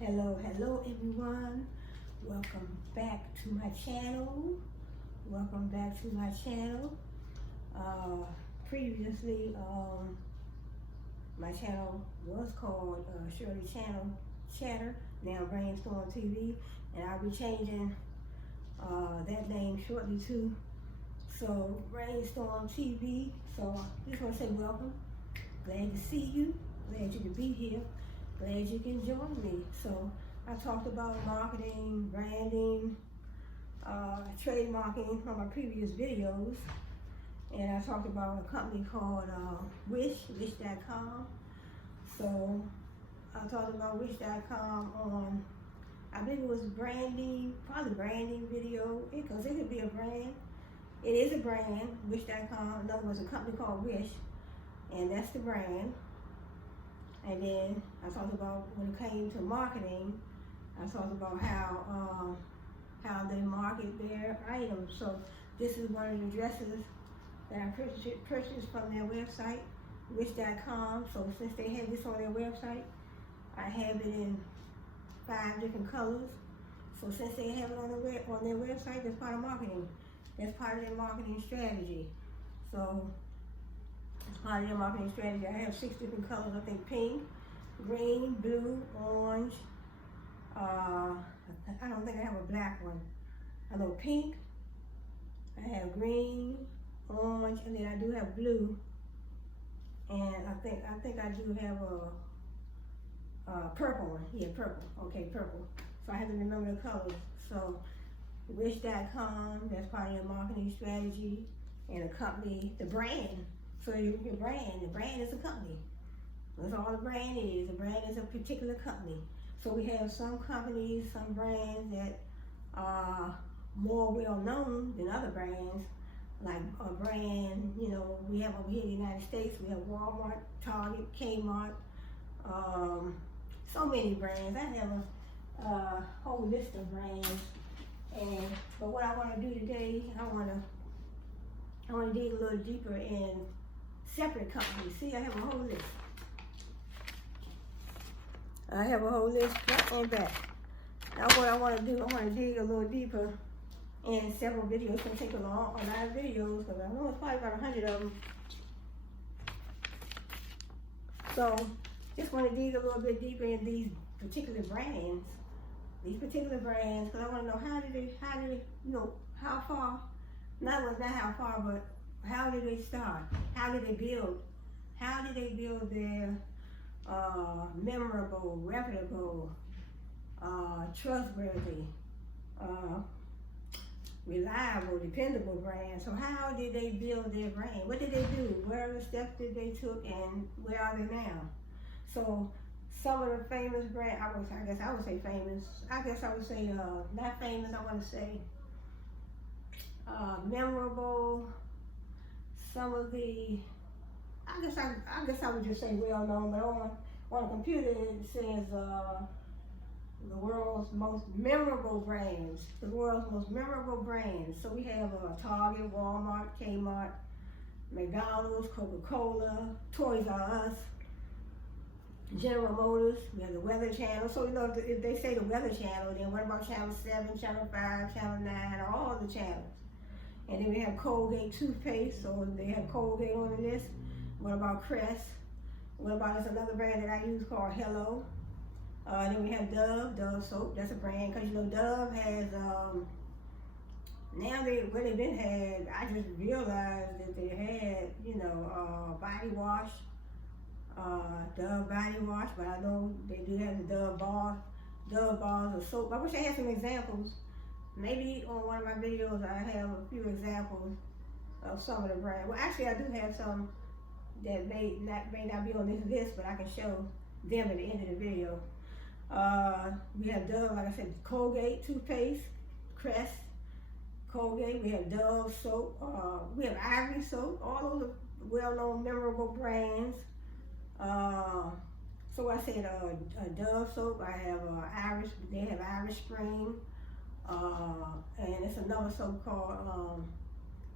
Hello everyone. Welcome back to my channel. Uh, Previously, my channel was called Shirley Channel Chatter, now Brainstorm TV, and I'll be changing that name shortly too. So Brainstorm TV. So just want to say welcome. Glad to see you. Glad you could be here. Glad you can join me. So I talked about marketing, branding, trademarking from my previous videos, and I talked about a company called Wish.com. So I talked about Wish.com on, I believe it was branding, probably branding video, because it could be a brand. It is a brand, Wish.com. In other words, a company called Wish, and that's the brand. And then I talked about, when it came to marketing, I talked about how they market their items. So this is one of the dresses that I purchased from their website, Wish.com. So since they have this on their website, I have it in 5 different colors. So since they have it on their website, that's part of marketing. That's part of their marketing strategy. So as part of their marketing strategy, I have 6 different colors. I think pink, green, blue, orange. I don't think I have a black one. I know pink, I have green, orange, and then I do have blue. And I think I do have a purple one. Yeah, purple. Okay, purple. So I have to remember the colors. So Wish.com, that's part of their marketing strategy, and the company, the brand. So your brand, the brand is a company. That's all the brand is. The brand is a particular company. So we have some companies, some brands that are more well known than other brands. Like a brand, we have over here in the United States, we have Walmart, Target, Kmart, so many brands. I have a whole list of brands. But what I want to do today, I want to dig a little deeper in separate companies. See, I have a whole list. I have a whole list front and back. Now what I want to do, I want to dig a little deeper in several videos. It's going to take a lot of videos, because I know it's probably about 100 of them. So just want to dig a little bit deeper in these particular brands. Because I want to know how did they, how far, not how far, but how did they start? How did they build? How did they build their memorable, reputable, trustworthy, reliable, dependable brand? So how did they build their brand? What did they do? Where are the steps that they took, and where are they now? So some of the famous brands, I guess I would say famous. I guess I would say not famous. I want to say memorable. Some of the, I guess I would just say well known. But on a computer it says the world's most memorable brands. The world's most memorable brands. So we have Target, Walmart, Kmart, McDonald's, Coca-Cola, Toys R Us, General Motors. We have the Weather Channel. So if they say the Weather Channel, then what about Channel 7, Channel 5, Channel 9, all the channels? And then we have Colgate toothpaste, so they have Colgate on the list. What about Crest? What about, there's another brand that I use called Hello. Then we have Dove soap. That's a brand, because Dove has, now they've been had, I just realized that they had, body wash, Dove body wash, but I know they do have the Dove bars of soap. I wish I had some examples. Maybe on one of my videos I have a few examples of some of the brands. Well, actually I do have some that may not be on this list, but I can show them at the end of the video. We have Dove, like I said, Colgate toothpaste, Crest, Colgate. We have Dove soap. We have Ivory soap. All those are well-known, memorable brands. So I said Dove soap. I have Irish. They have Irish Spring. And it's another soap called,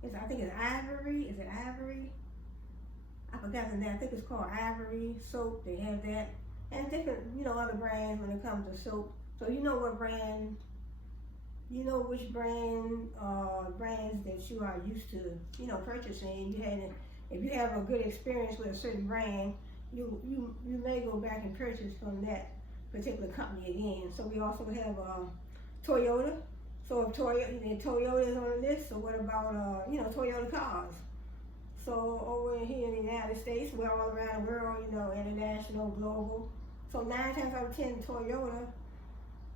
I think it's Ivory. Is it Ivory? I forgot the name. I think it's called Ivory soap. They have that. and different, other brands when it comes to soap. So you know what brand, which brands that you are used to, purchasing. If you have a good experience with a certain brand, you may go back and purchase from that particular company again. So we also have Toyota. So if Toyota is on the list, so what about Toyota cars? So over here in the United States, we're all around the world, international, global. So 9 times out of 10, Toyota,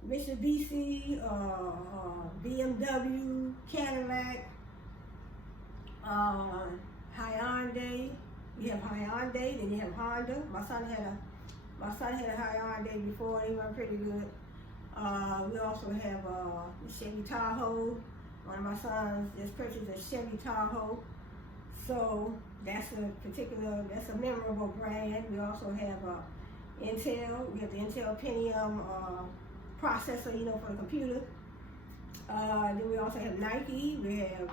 Mitsubishi, BMW, Cadillac, Hyundai. You have Hyundai, then you have Honda. My son had a Hyundai before. They went pretty good. We also have Chevy Tahoe. One of my sons just purchased a Chevy Tahoe. So that's a memorable brand. We also have Intel. We have the Intel Pentium processor, for the computer. Then we also have Nike. We have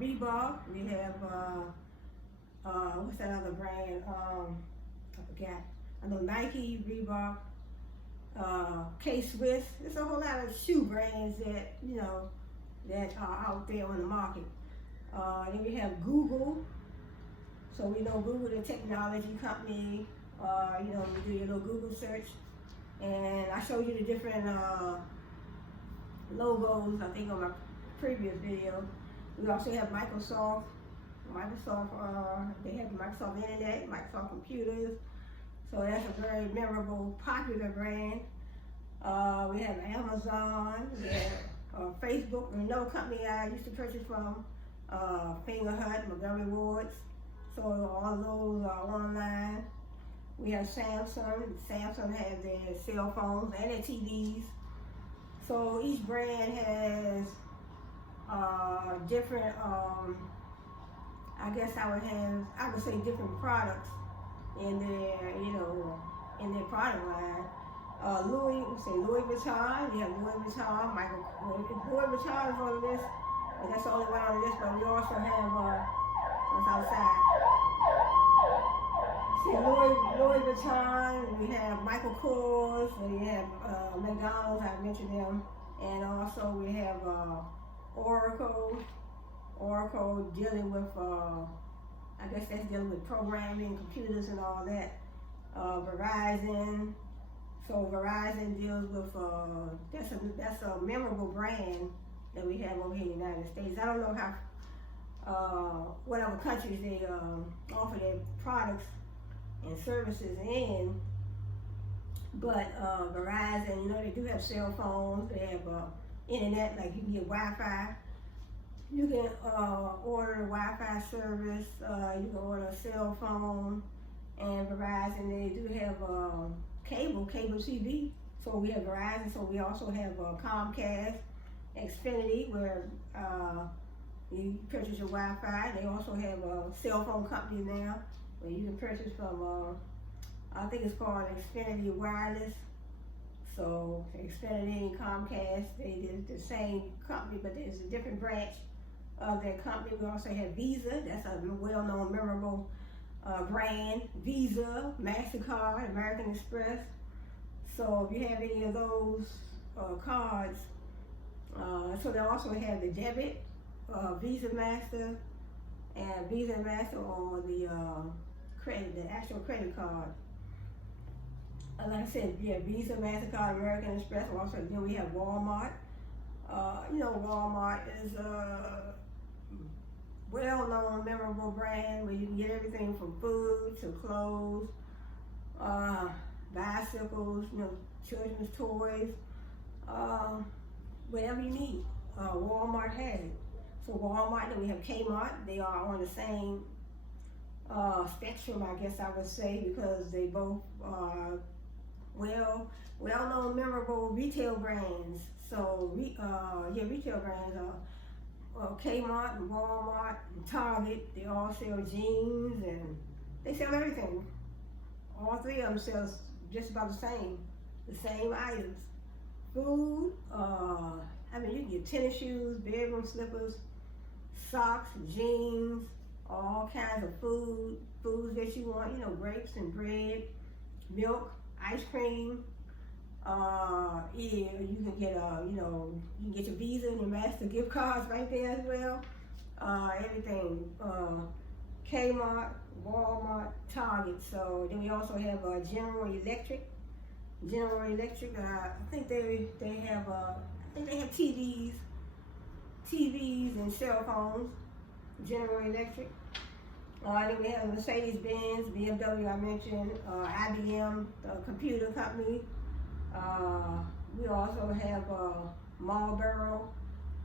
Reebok. We have what's that other brand? I forgot. I know Nike, Reebok, K-Swiss. There's a whole lot of shoe brands that that are out there on the market. Then we have Google. So we know Google, the technology company. You do your little Google search, and I showed you the different logos. I think on my previous video. We also have Microsoft. They have Microsoft Internet, Microsoft Computers. So that's a very memorable, popular brand. We have Amazon. We have Facebook. Another company I used to purchase from, Finger Hut, Montgomery Wards. So all those are online. We have Samsung. Samsung has their cell phones and their TVs. So each brand has different, I guess I would say different products in their product line. Louis Vuitton, you have Louis Vuitton, Louis Vuitton is on the list, but that's the only one on the list, but we also have, what's outside? See, Louis Vuitton, we have Michael Kors, we have McDonald's, I mentioned them, and also we have Oracle dealing with, I guess that's dealing with programming, computers and all that. Verizon, so Verizon deals with, that's a memorable brand that we have over here in the United States. I don't know how, what other countries they offer their products and services in, but Verizon, they do have cell phones, they have internet, like you can get Wi-Fi. You can order a Wi-Fi service, you can order a cell phone, and Verizon, they do have cable TV. So we have Verizon, so we also have Comcast, Xfinity, where you purchase your Wi-Fi. They also have a cell phone company now, where you can purchase from, I think it's called Xfinity Wireless. So Xfinity and Comcast, they're the same company, but there's a different branch of their company. We also have Visa. That's a well-known, memorable brand. Visa, MasterCard, American Express. So if you have any of those cards, so they also have the debit, Visa Master, and Visa Master, or the the actual credit card. Like I said, yeah, Visa, MasterCard, American Express. Also, then we have Walmart. Walmart is a well-known, memorable brand where you can get everything from food to clothes, bicycles, children's toys, whatever you need. Walmart has it. So Walmart, then we have Kmart. They are on the same spectrum, I guess I would say, because they both are well-known, memorable retail brands. So retail brands are Kmart and Walmart and Target. They all sell jeans and they sell everything. All three of them sell just about the same items. Food, you can get tennis shoes, bedroom slippers, socks, jeans, all kinds of food foods that you want, you know, grapes and bread, milk, ice cream. Yeah, you can get you know, you can get your Visa and your Master gift cards right there as well. Everything, Kmart, Walmart, Target. So then we also have General Electric. General Electric, I think they have TVs and cell phones. General Electric. Then we have Mercedes-Benz, BMW I mentioned, IBM, the computer company. We also have Marlboro.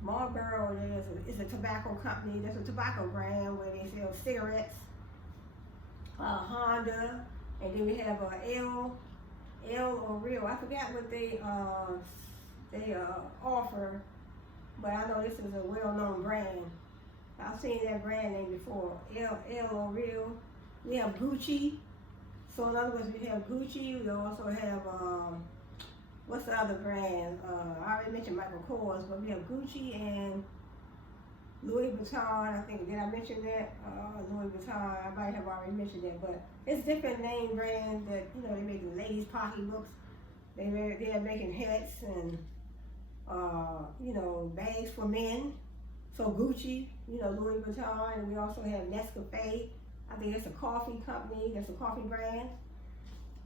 Marlboro is a tobacco company. That's a tobacco brand where they sell cigarettes. Honda, and then we have L or Real. I forgot what they offer, but I know this is a well-known brand. I've seen that brand name before. L or Real. We have Gucci. So in other words, we have Gucci. We also have what's the other brand? I already mentioned Michael Kors, but we have Gucci and Louis Vuitton. I think, did I mention that? Louis Vuitton. I might have already mentioned that, but it's different name brands that, you know, they make ladies' pocketbooks. They're making hats and you know, bags for men. So Gucci, you know, Louis Vuitton, and we also have Nescafe. I think it's a coffee company. That's a coffee brand.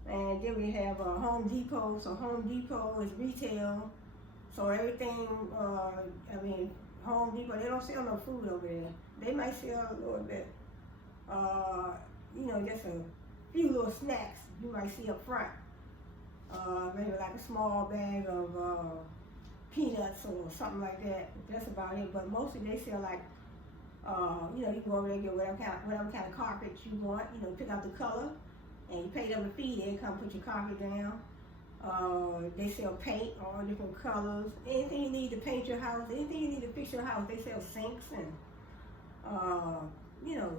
And then we have Home Depot. So Home Depot is retail. So everything, I mean, Home Depot, they don't sell no food over there. They might sell a little bit, you know, just a few little snacks you might see up front. Maybe like a small bag of peanuts or something like that. That's about it. But mostly they sell like, you know, you can go over there and get whatever kind of carpet you want. You know, pick out the color, and you pay them a fee. They come put your carpet down. They sell paint, all different colors. Anything you need to paint your house, anything you need to fix your house. They sell sinks and, you know,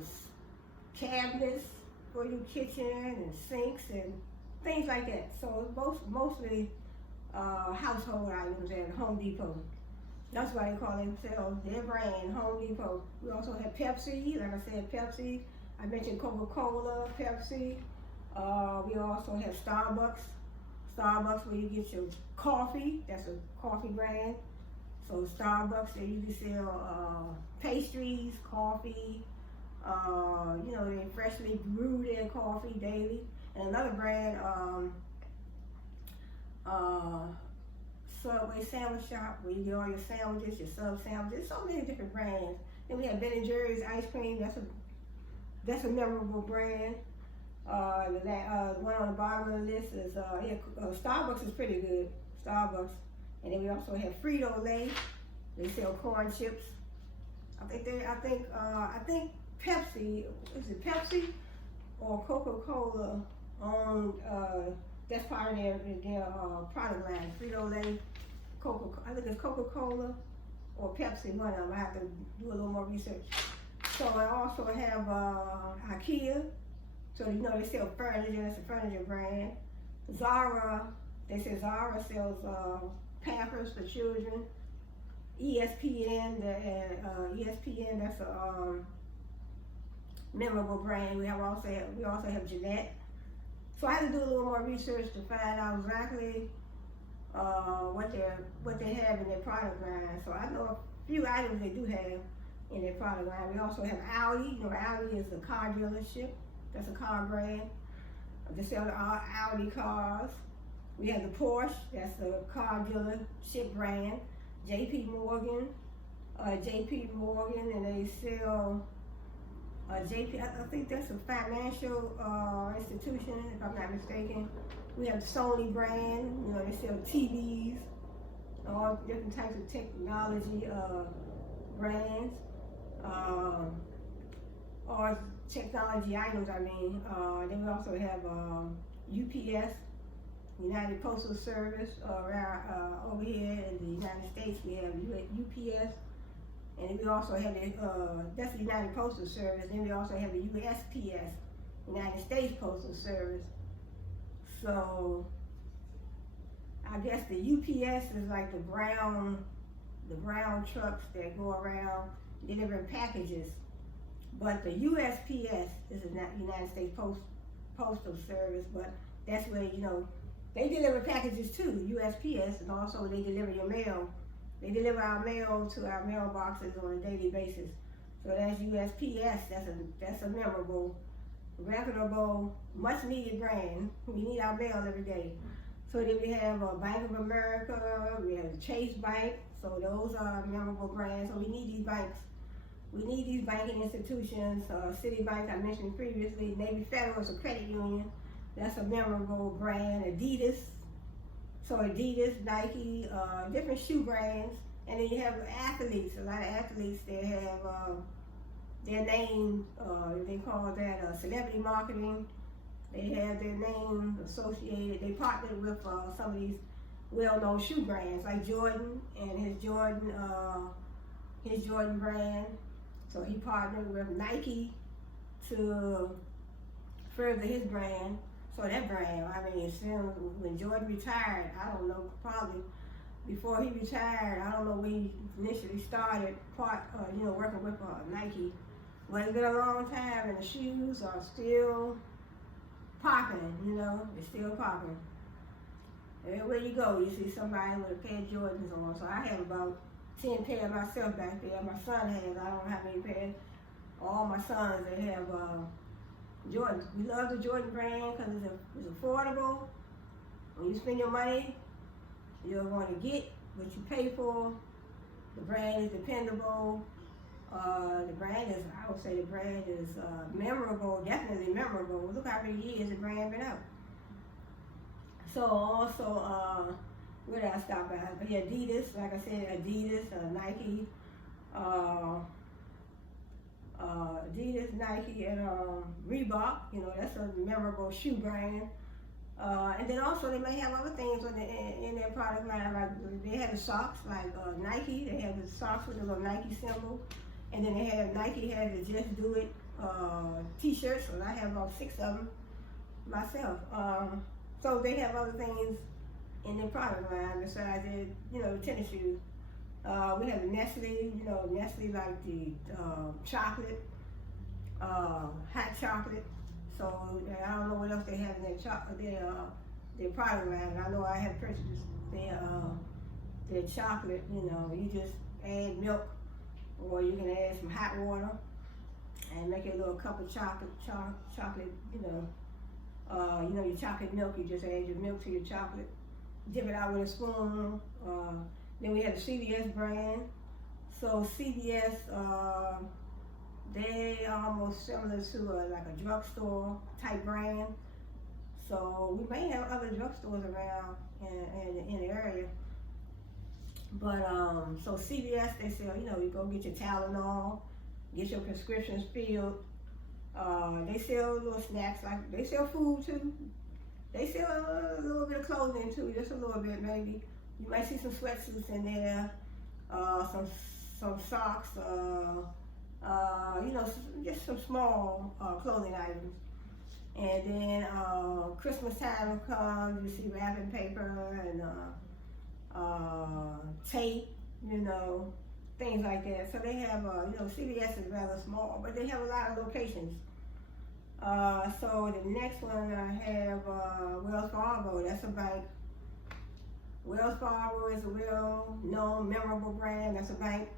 cabinets for your kitchen and sinks and things like that. So mostly household items at Home Depot. That's why they call themselves, their brand, Home Depot. We also have Pepsi, like I said, Pepsi. I mentioned Coca-Cola, Pepsi. We also have Starbucks. Starbucks, where you get your coffee. That's a coffee brand. So Starbucks, they usually sell pastries, coffee. You know, they freshly brew their coffee daily. And another brand, Subway Sandwich Shop, where you get all your sandwiches, your sub sandwiches. So many different brands. Then we have Ben & Jerry's ice cream. That's a memorable brand. The one on the bottom of the list is Starbucks is pretty good. Starbucks, and then we also have Frito-Lay. They sell corn chips. I think Pepsi, is it Pepsi or Coca-Cola on that's part of their product line. Frito-Lay, I think it's Coca-Cola or Pepsi, one of them. I have to do a little more research. So I also have IKEA. So, you know, they sell furniture. That's a furniture brand. Zara, they say Zara sells Pampers for children. ESPN, ESPN, that's a memorable brand. We also have Jeanette. So I had to do a little more research to find out exactly what they have in their product line. So I know a few items they do have in their product line. We also have Audi. You know, Audi is a car dealership. That's a car brand. They sell Audi cars. We have the Porsche. That's a car dealership brand. JP Morgan, and they sell JP. I think that's a financial institution, if I'm not mistaken. We have the Sony brand. You know, they sell TVs, all different types of technology brands, or technology items. I mean, then we also have UPS. United Postal Service, around over here in the United States, we have UPS, and then we also have that's the United Postal Service. Then we also have the USPS, United States Postal Service. So I guess the UPS is like the brown trucks that go around delivering packages. But the USPS is the United States Postal Service, but that's where, they deliver packages too, USPS, and also they deliver your mail. They deliver our mail to our mailboxes on a daily basis. So that's USPS. That's a memorable, reputable, much needed brand. We need our mail every day. So then we have Bank of America, we have Chase Bank. So those are memorable brands. So we need these banks. We need these banking institutions. Citibank, I mentioned previously. Navy Federal is a credit union. That's a memorable brand. Adidas. So Adidas, Nike, different shoe brands. And then you have athletes. A lot of athletes, they have their name, they call that celebrity marketing. They have their name associated. They partnered with some of these well-known shoe brands like Jordan and his Jordan brand. So he partnered with Nike to further his brand. So that brand, when Jordan retired, I don't know, probably before he retired, I don't know when he initially started working with Nike. But it's been a long time, and the shoes are still popping, it's still popping. Everywhere you go, you see somebody with a pair of Jordans on. So I have about 10 pairs myself back there. My son has, I don't know how many pairs. All my sons, they have Jordans. We love the Jordan brand because it's affordable. When you spend your money, you're going to get what you pay for. The brand is dependable. The brand is memorable, definitely memorable. Look how many years the brand been out. So also, where did I stop at? But yeah, Adidas, like I said, Adidas, Nike, Adidas, Nike, and Reebok. That's a memorable shoe brand. And then also they may have other things in their product line, like they have the socks, like Nike. They have the socks with the little Nike symbol, and then Nike has the Just Do It T-shirts. So I have about 6 of them myself. So they have other things in their product line besides the tennis shoes. We have the Nestle, Nestle like the chocolate, hot chocolate. So I don't know what else they have in their product line. I know I have purchased their chocolate. You just add milk, or you can add some hot water and make a little cup of chocolate. Your chocolate milk. You just add your milk to your chocolate, dip it out with a spoon. Then we have the CVS brand. So CVS, they are almost similar to like a drugstore type brand. So we may have other drugstores around in the area. But so CVS, they sell, you go get your Tylenol, get your prescriptions filled. They sell little snacks, like they sell food too. They sell a little bit of clothing too, just a little bit maybe. You might see some sweatsuits in there, some socks, just some small clothing items. And then Christmas time comes, you see wrapping paper and tape, things like that. So they have, CVS is rather small, but they have a lot of locations. So the next one I have Wells Fargo. That's a bank. Wells Fargo is a well-known, memorable brand. That's a bank.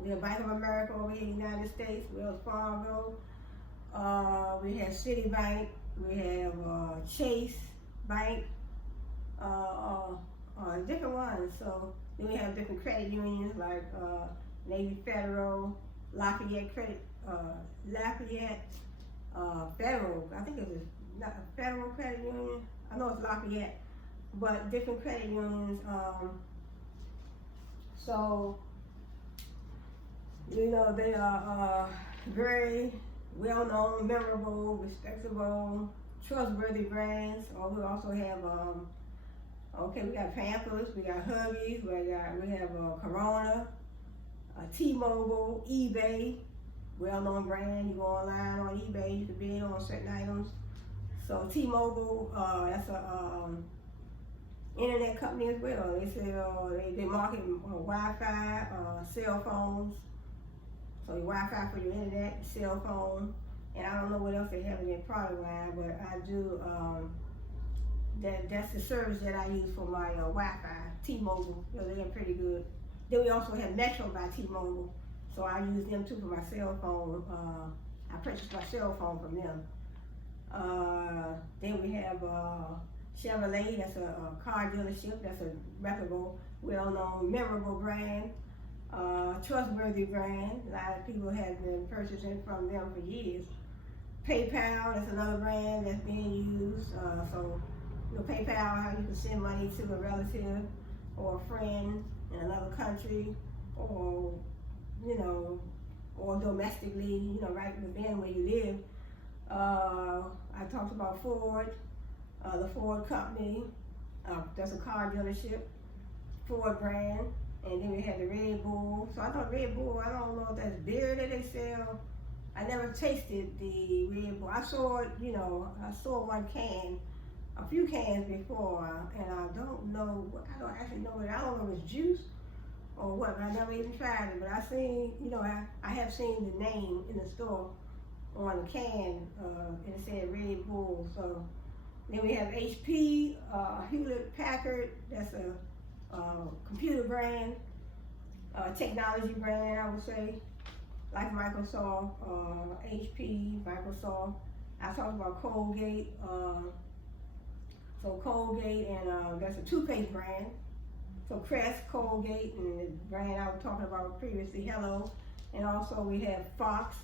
We have Bank of America over here in the United States, Wells Fargo. We have Citibank. We have Chase Bank. Different ones. So then we have different credit unions like Navy Federal, Lafayette Federal. I think it was not a Federal Credit Union. I know it's Lafayette. But different credit unions, so they are very well-known, memorable, respectable, trustworthy brands. Or we also have, we got Pampers, we got Huggies, we have Corona, T-Mobile, eBay, well-known brand. You go online on eBay, you can bid on certain items. So T-Mobile, that's a internet company as well. They sell, they market Wi-Fi, cell phones. So your Wi-Fi for your internet, your cell phone, and I don't know what else they have in their product line, but I do, that's the service that I use for my Wi-Fi, T-Mobile. They're pretty good. Then we also have Metro by T-Mobile, so I use them too for my cell phone. I purchased my cell phone from them. Then we have Chevrolet, that's a car dealership, that's a reputable, well-known, memorable brand, trustworthy brand. A lot of people have been purchasing from them for years. PayPal, that's another brand that's being used. So, PayPal, how you can send money to a relative or a friend in another country, or, or domestically, right within where you live. I talked about Ford, the Ford company, that's a car dealership, Ford brand, and then we had the Red Bull. So I thought Red Bull, I don't know if that's beer that they sell. I never tasted the Red Bull. I saw it, I saw one can, a few cans before, and I don't actually know I don't know if it's juice or what, but I never even tried it. But I seen, I have seen the name in the store on the can, and it said Red Bull. So then we have HP, Hewlett Packard, that's a computer brand, technology brand, I would say, like Microsoft, HP, Microsoft. I talked about Colgate, so Colgate, and that's a toothpaste brand. So Crest, Colgate, and the brand I was talking about previously, Hello. And also we have Fox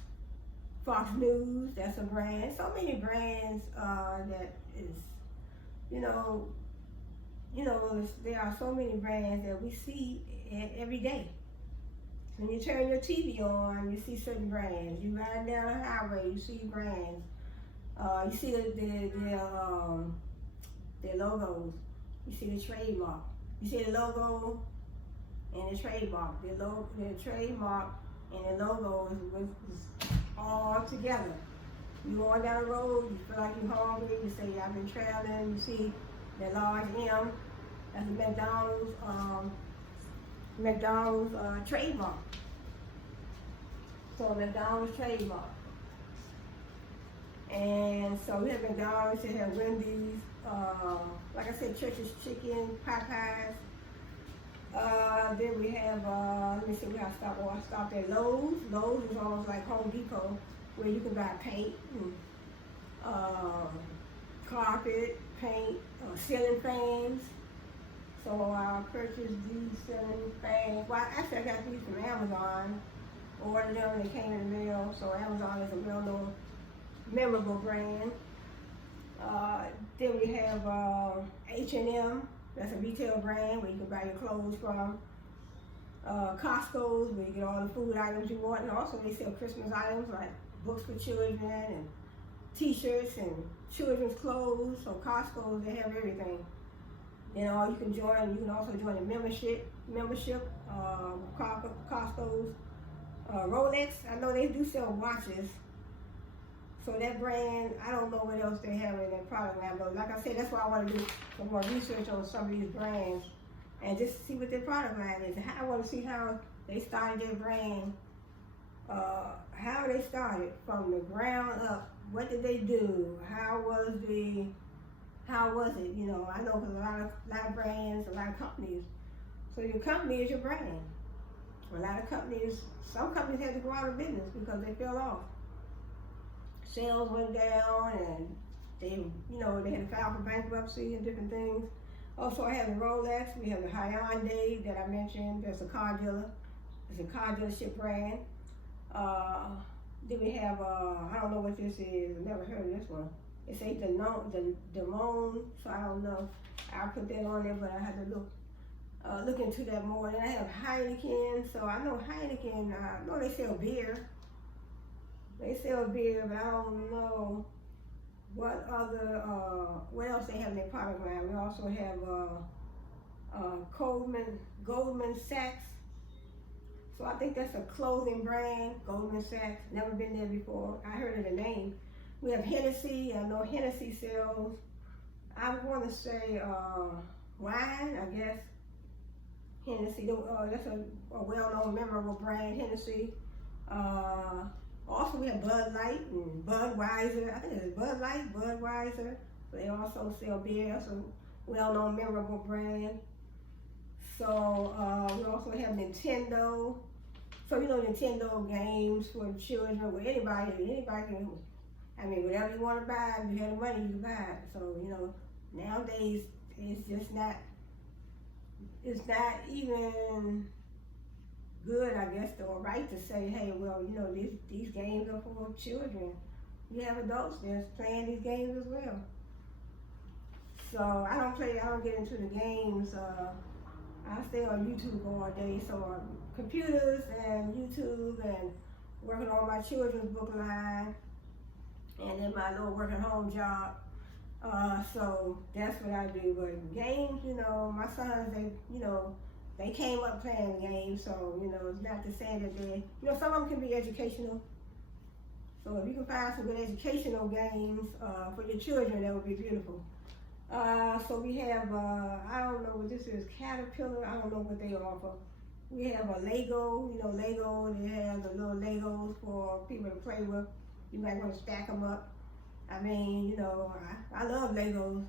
News, that's a brand. So many brands that is, there are so many brands that we see every day. When you turn your TV on, you see certain brands. You ride down the highway, you see brands. You see their logos. You see the trademark. You see the logo and the trademark. The trademark and the logo is all together. You going down the road, you feel like you're hungry, you say, I've been traveling, you see that large M, that's a McDonald's trademark. So McDonald's trademark. And so we have McDonald's, we have Wendy's, like I said, Church's Chicken, Popeyes. Then we have, let me see where I stopped at Lowe's. Lowe's is almost like Home Depot, where you can buy paint, and, carpet, paint, ceiling fans. So I purchased these ceiling fans. Well, actually I got these from Amazon. Ordered them, they came in the mail. So Amazon is a well-known, memorable brand. Then we have H&M. That's a retail brand where you can buy your clothes from. Costco's, where you get all the food items you want. And also they sell Christmas items like books for children and t-shirts and children's clothes. So Costco's, they have everything. You can also join a membership, Costco's. Rolex, I know they do sell watches. So that brand, I don't know what else they have in their product line, but like I said, that's why I want to do some more research on some of these brands and just see what their product line is. I want to see how they started their brand, how they started from the ground up. What did they do? How was it? I know because a lot of brands, a lot of companies. So your company is your brand. A lot of companies, some companies had to go out of business because they fell off. Sales went down, and they had to file for bankruptcy and different things. Also, I have the Rolex. We have the Hyundai that I mentioned. That's a car dealer. It's a car dealership brand. Then we have I don't know what this is. I've never heard of this one. It says the Damone, so I don't know. I'll put that on there, but I have to look into that more. Then I have Heineken. So I know Heineken. I know they sell beer. They sell beer, but I don't know what else they have in their product line. We also have Goldman Sachs. So I think that's a clothing brand, Goldman Sachs. Never been there before. I heard of the name. We have Hennessy. I know Hennessy sells, I want to say wine, I guess. Hennessy, that's a well-known, memorable brand, Hennessy. Also, we have Bud Light and Budweiser. I think it's Bud Light, Budweiser. They also sell beer. That's a well-known, memorable brand. So we also have Nintendo. So you know, Nintendo games for children, with anybody can. I mean, whatever you want to buy, if you have the money, you can buy it. So you know, nowadays it's just not. It's not even good, I guess, or right to say, hey, well, you know, these games are for children. You have adults that's playing these games as well. So I don't get into the games. I stay on YouTube all day. So on computers and YouTube and working on my children's book line and then my little work at home job. So that's what I do. But games, you know, my sons, they came up playing games. So, you know, it's not to say that they, you know, some of them can be educational. So if you can find some good educational games for your children, that would be beautiful. So we have, I don't know what this is, Caterpillar, I don't know what they offer. We have a Lego, you know, Lego, they have the little Legos for people to play with. You might want to stack them up. I mean, you know, I love Legos.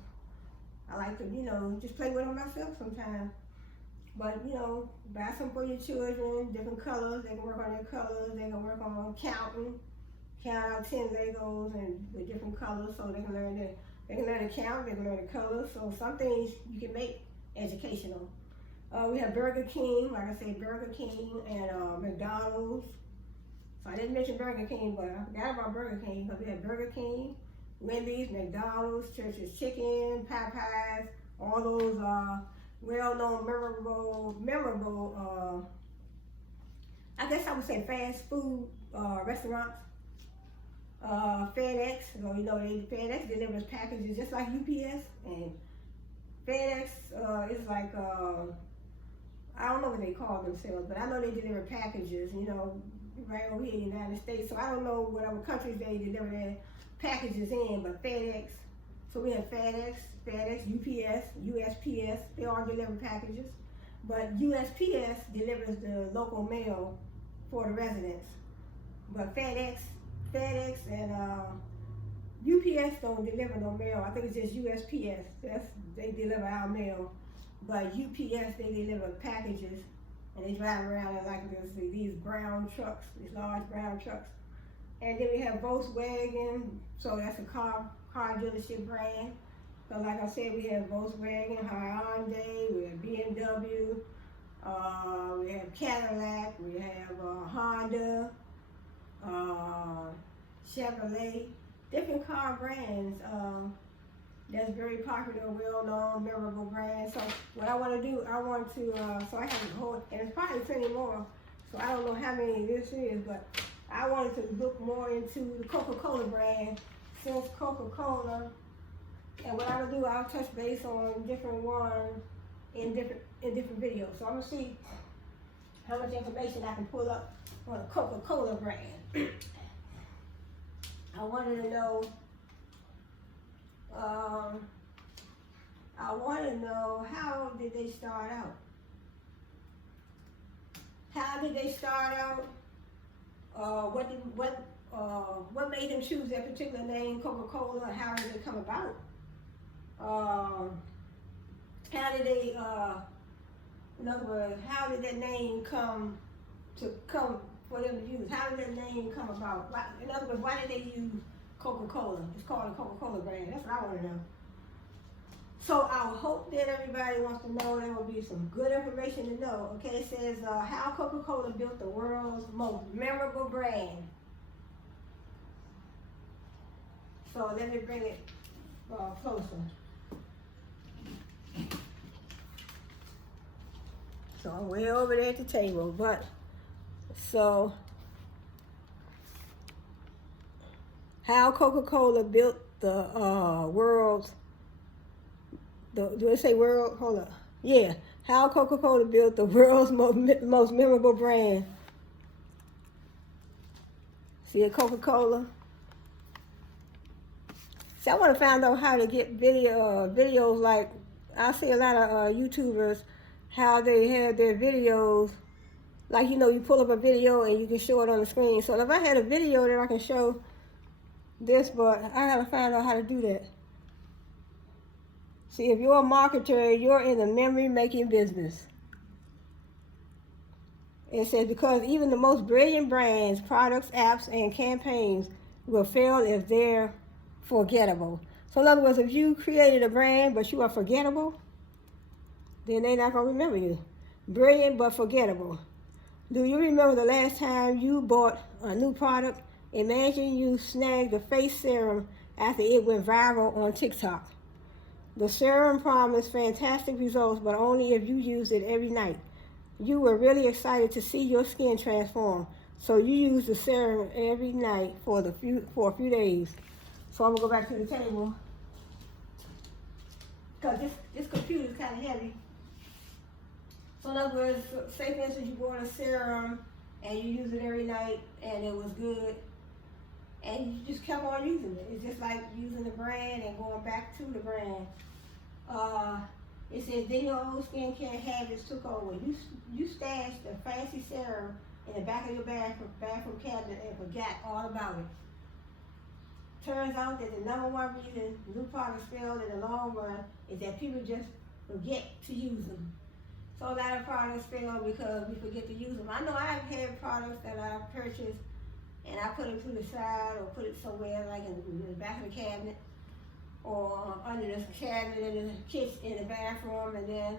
I like to, you know, just play with them myself sometimes. But, you know, buy some for your children, different colors. They can work on their colors. They can work on counting. Count out 10 Legos and with different colors so they can learn to count, they can learn the colors. So some things you can make educational. We have Burger King, like I said, Burger King and McDonald's. So I didn't mention Burger King, but I forgot about Burger King because we have Burger King, Wendy's, McDonald's, Church's Chicken, Popeyes, all those well-known, memorable, I guess I would say fast food restaurants. FedEx, you know, FedEx delivers packages just like UPS, and FedEx is like, I don't know what they call themselves, but I know they deliver packages, you know, right over here in the United States. So I don't know what other countries they deliver their packages in, but FedEx, so we have FedEx, UPS, USPS, they all deliver packages. But USPS delivers the local mail for the residents. But FedEx and UPS don't deliver no mail. I think it's just USPS. They deliver our mail. But UPS, they deliver packages, and they drive around in like these brown trucks, these large brown trucks. And then we have Volkswagen, so that's a car dealership brand. So like I said, we have Volkswagen, Hyundai, we have BMW, we have Cadillac, we have Honda, Chevrolet, different car brands. That's very popular, well-known, memorable brands. So what I want to do, so I have a whole, and it's probably plenty more, so I don't know how many this is, but I wanted to look more into the Coca-Cola brand, since Coca-Cola, and what I will do, I'll touch base on different ones in different videos. So I'm gonna see how much information I can pull up on the Coca-Cola brand. I wanted to know, how did they start out? How did they start out? What made them choose that particular name, Coca-Cola? How did it come about? How did they, in other words, how did that name come for them to use? How did that name come about? In other words, why did they use Coca-Cola? It's called the Coca-Cola brand. That's what I want to know. So I hope that everybody wants to know. There will be some good information to know. Okay, it says how Coca-Cola built the world's most memorable brand. So let me bring it closer. So I'm way over there at the table, but so how Coca-Cola built the world's, do it say world? Hold up. Yeah, how Coca-Cola built the world's most memorable brand. See a Coca-Cola? See, I want to find out how to get videos like, I see a lot of YouTubers, how they have their videos like, you pull up a video and you can show it on the screen. So if I had a video that I can show this, but I gotta find out how to do that. See, if you're a marketer, you're in the memory making business. It says, because even the most brilliant brands, products, apps, and campaigns will fail if they're forgettable. So in other words, if you created a brand but you are forgettable, then they're not going to remember you. Brilliant but forgettable. Do you remember the last time you bought a new product? Imagine you snagged the face serum after it went viral on TikTok. The serum promised fantastic results, but only if you used it every night. You were really excited to see your skin transform, so you used the serum every night for a few days. So I'm gonna go back to the table because this computer is kind of heavy. So in other words, say for instance you bought a serum and you use it every night and it was good, and you just kept on using it. It's just like using the brand and going back to the brand. It says, then your old skincare habits took over. You stashed the fancy serum in the back of your bathroom cabinet and forgot all about it. Turns out that the number one reason new products fail in the long run is that people just forget to use them. So a lot of products fail because we forget to use them. I know I've had products that I've purchased and I put them to the side or put it somewhere like in the back of the cabinet, or under the cabinet in the kitchen, in the bathroom, and then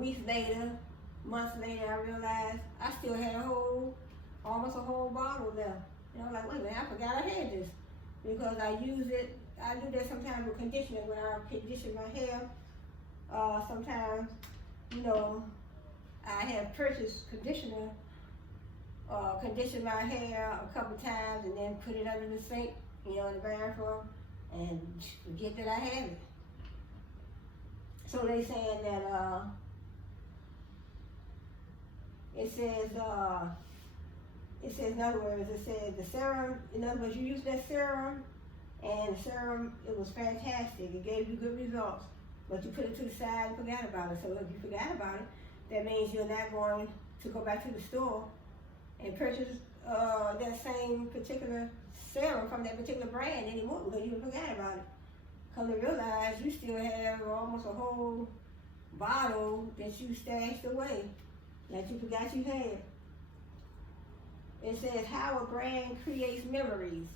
weeks later, months later, I realized I still had almost a whole bottle left. Like, wait a minute, I forgot I had this, because I use it. I do that sometimes with conditioner when I condition my hair. Sometimes, I have purchased conditioner, conditioned my hair a couple times, and then put it under the sink, in the bathroom, and forget that I have it. So they saying that it says in other words, it says the serum, in other words, you use that serum, and the serum, it was fantastic. It gave you good results, but you put it to the side and forgot about it. So if you forgot about it, that means you're not going to go back to the store and purchase that same particular serum from that particular brand anymore, because you forgot about it. Come to realize you still have almost a whole bottle that you stashed away that you forgot you had. It says how a brand creates memories.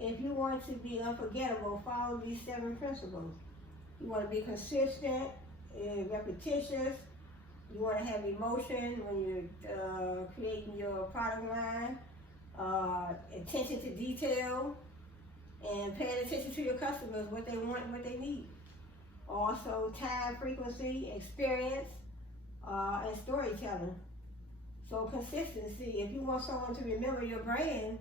If you want to be unforgettable, follow these 7 principles. You want to be consistent, repetitious. You want to have emotion when you're creating your product line. Attention to detail, and paying attention to your customers, what they want and what they need. Also, time, frequency, experience, and storytelling. So consistency. If you want someone to remember your brand,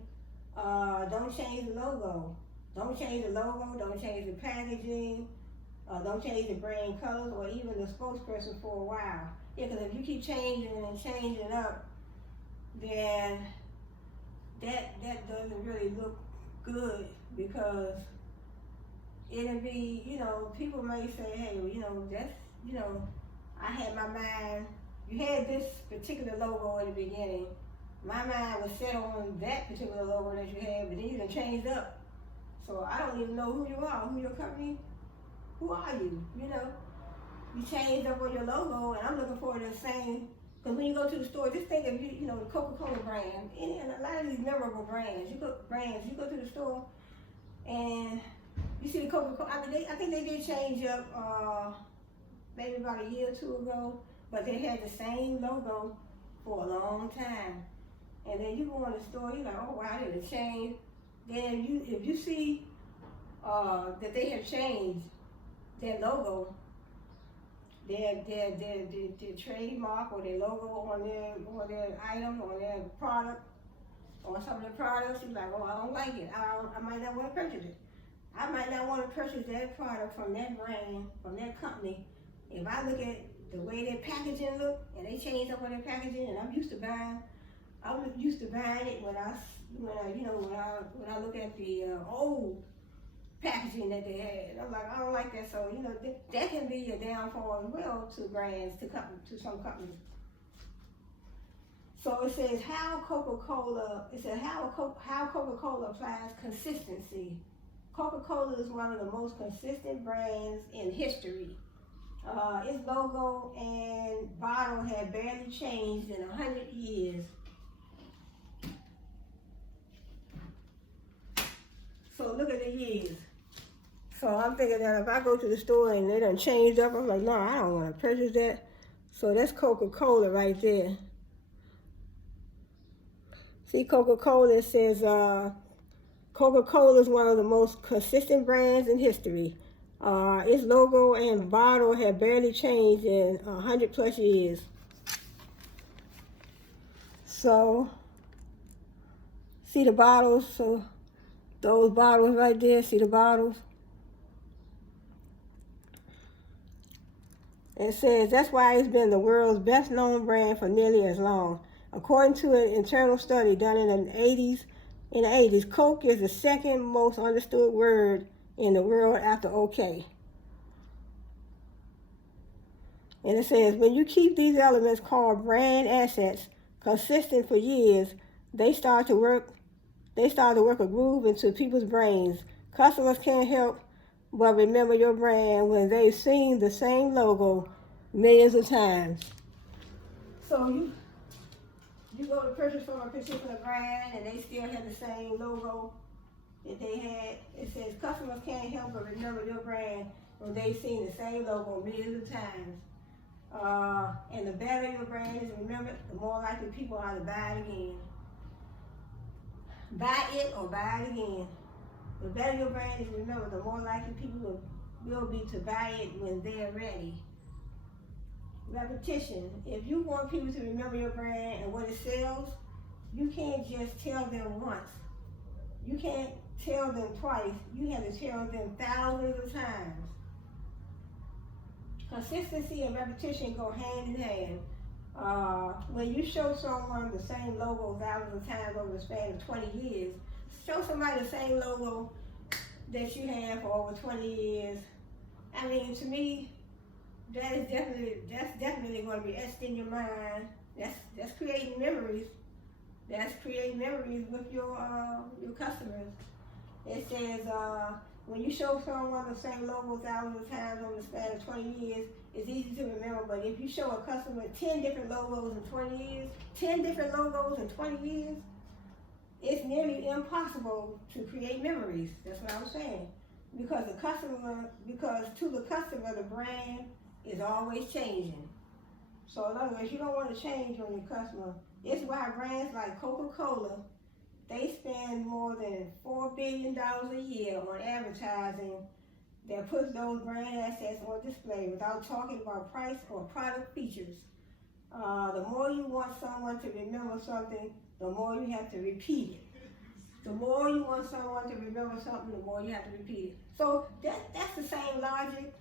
don't change the logo. Don't change the logo, don't change the packaging, don't change the brand colors or even the spokesperson for a while. Yeah, because if you keep changing and changing up, then that doesn't really look good, because it'll be, people may say, hey, that's, I had my mind, you had this particular logo in the beginning. My mind was set on that particular logo that you had, but then you done changed up. So I don't even know who you are, who your company, who are you, You changed up on your logo, and I'm looking for the same. Because when you go to the store, just think of, the Coca-Cola brand, and a lot of these memorable brands. You go to the store, and you see the Coca-Cola. I think they did change up maybe about a year or two ago, but they had the same logo for a long time. And then you go in the store, you're like, oh wow, they have changed. Then if you see that they have changed their logo, their trademark or their logo on their item or their product or some of the products, you're like, oh, I don't like it. I might not want to purchase it. I might not want to purchase that product from that brand, from that company. If I look at the way their packaging look and they changed up on their packaging, and I'm used to buying it when I look at the old packaging that they had. I'm like, I don't like that. So that can be a downfall as well to brands, to some companies. So it says how Coca-Cola, it says how Coca-Cola applies consistency. Coca-Cola is one of the most consistent brands in history. Its logo and bottle have barely changed in 100 years. So look at the years. So I'm thinking that if I go to the store and they done changed up, I'm like, no, I don't want to purchase that. So that's Coca-Cola right there. See, Coca-Cola says Coca-Cola is one of the most consistent brands in history. Its logo and bottle have barely changed in 100 plus years. So, see the bottles? So, those bottles right there, see the bottles? It says that's why it's been the world's best known brand for nearly as long. According to an internal study done in the 80s, Coke is the second most understood word in the world after OK. And it says, when you keep these elements called brand assets consistent for years, they start to work a groove into people's brains. Customers can't help but remember your brand when they've seen the same logo millions of times. So you go to purchase from a particular brand and they still have the same logo that they had. It says customers can't help but remember your brand when they've seen the same logo millions of times. And the better your brand is remembered, the more likely people are to buy it again. Buy it or buy it again. The better your brand is remembered, the more likely people will be to buy it when they're ready. Repetition. If you want people to remember your brand and what it sells, you can't just tell them once. You can't tell them twice. You have to tell them thousands of times. Consistency and repetition go hand in hand. When you show someone the same logo thousands of times over the span of 20 years, show somebody the same logo that you have for over 20 years. I mean, to me, that's definitely going to be etched in your mind. That's creating memories. That's creating memories with your customers. It says when you show someone the same logo thousands of times over the span of 20 years, it's easy to remember. But if you show a customer 10 different logos in 20 years, 10 different logos in 20 years, it's nearly impossible to create memories. That's what I'm saying. Because to the customer, the brand is always changing. So in other words, you don't want to change on your customer. It's why brands like Coca-Cola, they spend more than $4 billion a year on advertising that puts those brand assets on display without talking about price or product features. The more you want someone to remember something, the more you have to repeat it. The more you want someone to remember something, the more you have to repeat it. So that's the same logic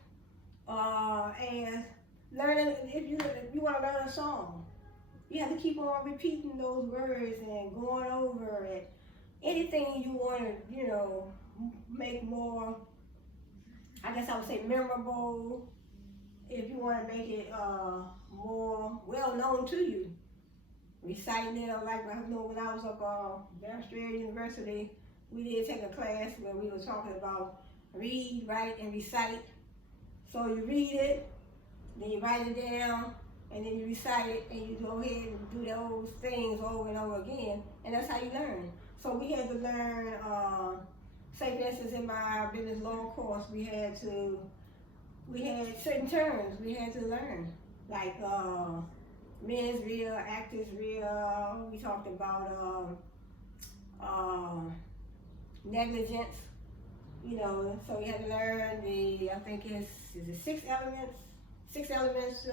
as learning. If you want to learn a song, you have to keep on repeating those words and going over it. Anything you want to, make more, I guess I would say memorable, if you want to make it more well known to you. Reciting it, like I know when I was up at Australia University, we did take a class where we were talking about read, write, and recite. So you read it, then you write it down, and then you recite it, and you go ahead and do those things over and over again, and that's how you learn. So we had to learn, say for instance in my business law course, we had certain terms we had to learn, like men's real, actors real. We talked about negligence, so we had to learn I think is it 6 elements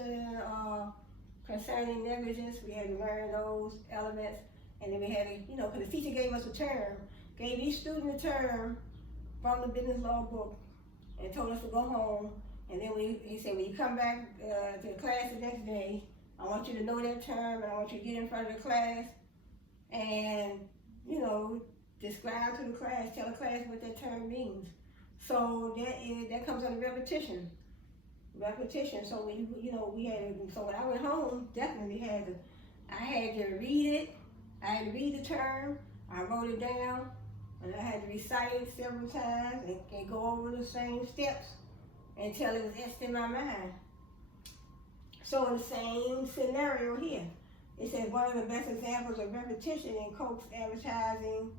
concerning negligence. We had to learn those elements, and then we had to, because the teacher gave us a term, gave each student a term from the business law book, and told us to go home. And then he said, when you come back to the class the next day, I want you to know that term, and I want you to get in front of the class and, describe to the class, tell the class what that term means. So that comes under repetition. So when so when I went home, definitely I had to read it. I had to read the term. I wrote it down, and I had to recite it several times and go over the same steps until it was etched in my mind. So in the same scenario here, it says one of the best examples of repetition in Coke's advertising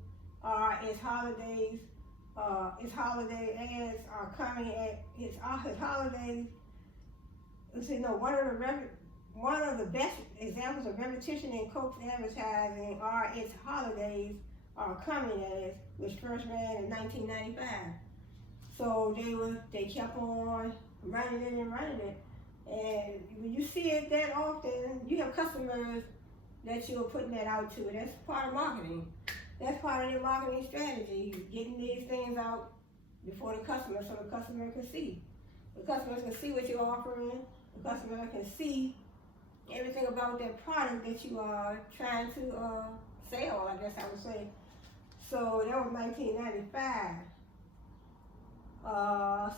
are its holidays. Its holiday ads are coming at its holidays. One of the best examples of repetition in Coke's advertising are its holidays are coming as, which first ran in 1995. So they kept on running it and running it. And when you see it that often, you have customers that you're putting that out to. That's part of marketing. That's part of your marketing strategy, getting these things out before the customer so the customer can see. The customers can see what you're offering. The customer can see everything about that product that you are trying to sell, I guess I would say. So that was 1995.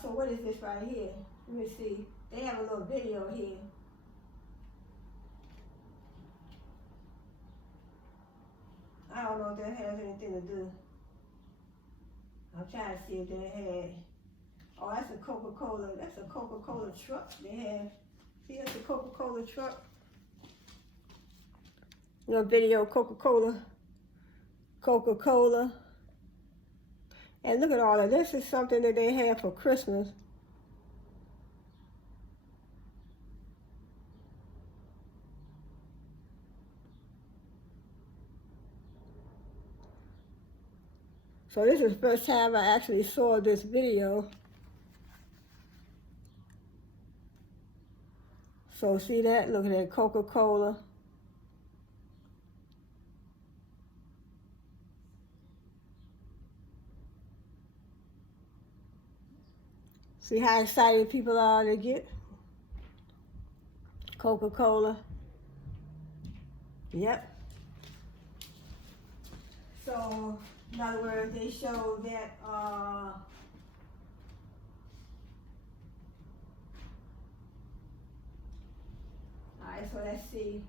So what is this right here? Let me see. They have a little video here. I don't know if that has anything to do. I'm trying to see if they had. Oh, that's a Coca-Cola. That's a Coca-Cola truck they have. See, that's a Coca-Cola truck. Little video, Coca-Cola. Coca-Cola. And look at all of this. Is something that they have for Christmas. So this is the first time I actually saw this video. So see that? Look at that Coca-Cola. See how excited people are to get Coca-Cola. Yep. So, in other words, they show that alright, so let's see.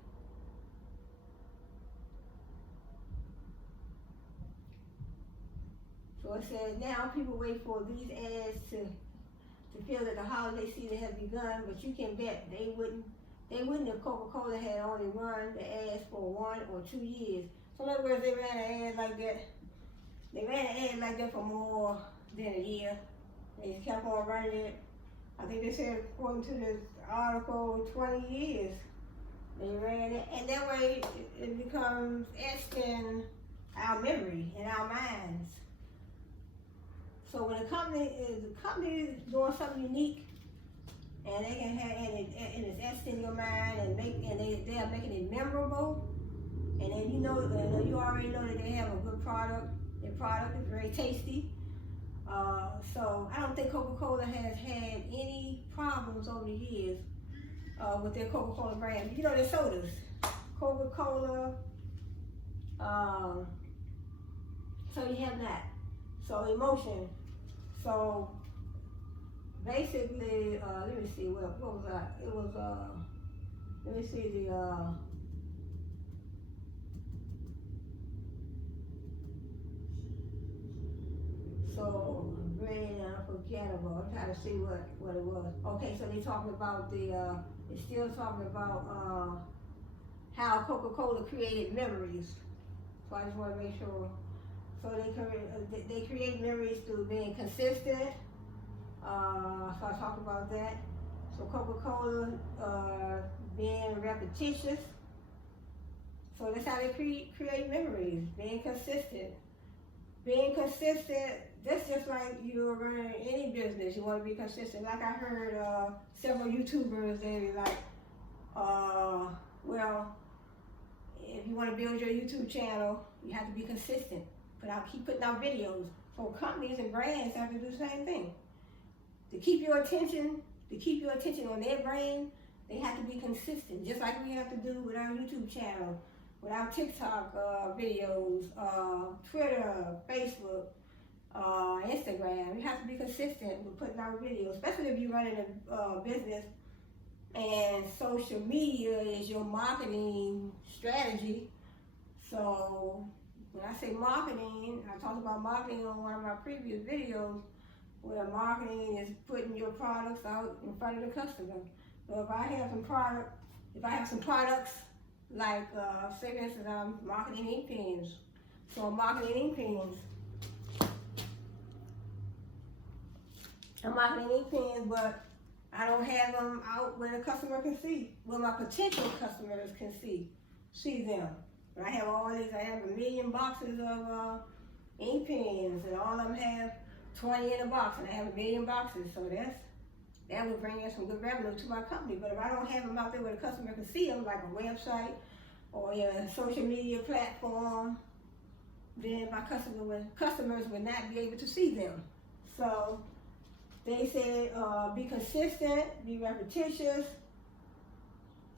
So it says now people wait for these ads to feel that the holiday season has begun, but you can bet they wouldn't if Coca-Cola had only run the ads for 1 or 2 years. So in other words, they ran an ad like that. They ran an ad like that for more than a year. They kept on running it. I think they said, according to this article, 20 years. They ran it, and that way it becomes etched in our memory, in our minds. So when a company is doing something unique, and they can have and it's etched in your mind, and they are making it memorable, and then you already know that they have a good product. Their product is very tasty. So I don't think Coca-Cola has had any problems over the years with their Coca-Cola brand. You know, their sodas, Coca-Cola. So you have that. So emotion. So basically, let me see, what was that? It was, let me see so very unforgettable. I'm trying to see what it was. Okay, so they're talking about they're still talking about how Coca-Cola created memories. So I just want to make sure. So they create memories through being consistent. So I talked about that. So Coca-Cola being repetitious. So that's how they create memories, being consistent. Being consistent, that's just like you're running any business. You want to be consistent. Like I heard several YouTubers, they like, well, if you want to build your YouTube channel, you have to be consistent. Keep putting out videos. So companies and brands have to do the same thing. To keep your attention on their brand, they have to be consistent, just like we have to do with our YouTube channel, with our TikTok videos, Twitter, Facebook, Instagram. You have to be consistent with putting out videos, especially if you're running a business and social media is your marketing strategy. So when I say marketing, I talked about marketing on one of my previous videos, where marketing is putting your products out in front of the customer. So if I have some products, like say for instance, I'm marketing ink pens. So I'm marketing ink pens. I'm marketing ink pens, but I don't have them out where the customer can see, where my potential customers can see them. But I have I have 1 million boxes of ink pens, and all of them have 20 in a box, and I have 1 million boxes. So that would bring in some good revenue to my company. But if I don't have them out there where the customer can see them, like a website or a social media platform, then my customers would not be able to see them. So they said be consistent, be repetitious.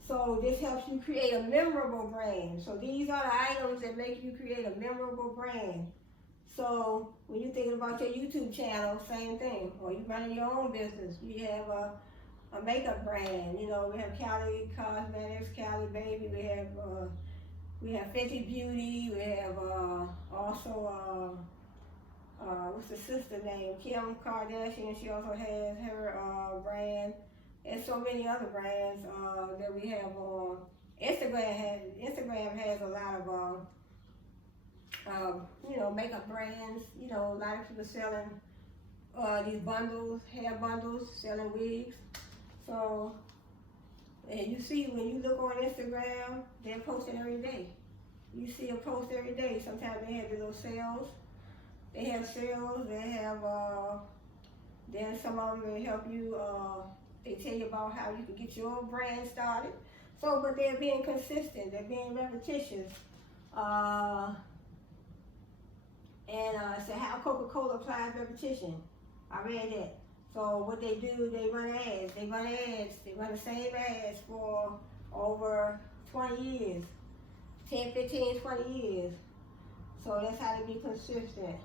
So this helps you create a memorable brand. So these are the items that make you create a memorable brand. So when you're thinking about your YouTube channel, same thing. Or you're running your own business. You have a makeup brand. You know, we have Cali Cosmetics, Cali Baby. We have Fenty Beauty. We have also what's the sister name? Kim Kardashian. She also has her brand. And so many other brands that we have on Instagram. Instagram has a lot of makeup brands. You know, a lot of people selling these bundles, hair bundles, selling wigs. So, and you see when you look on Instagram, they're posting every day. You see a post every day. Sometimes they have little sales. They have sales. They have then some of them will help you. They tell you about how you can get your brand started. So, but they're being consistent. They're being repetitious. So how Coca-Cola applies repetition. I read that. So what they do, they run ads. They run the same ads for over 20 years. 10, 15, 20 years. So that's how they be consistent.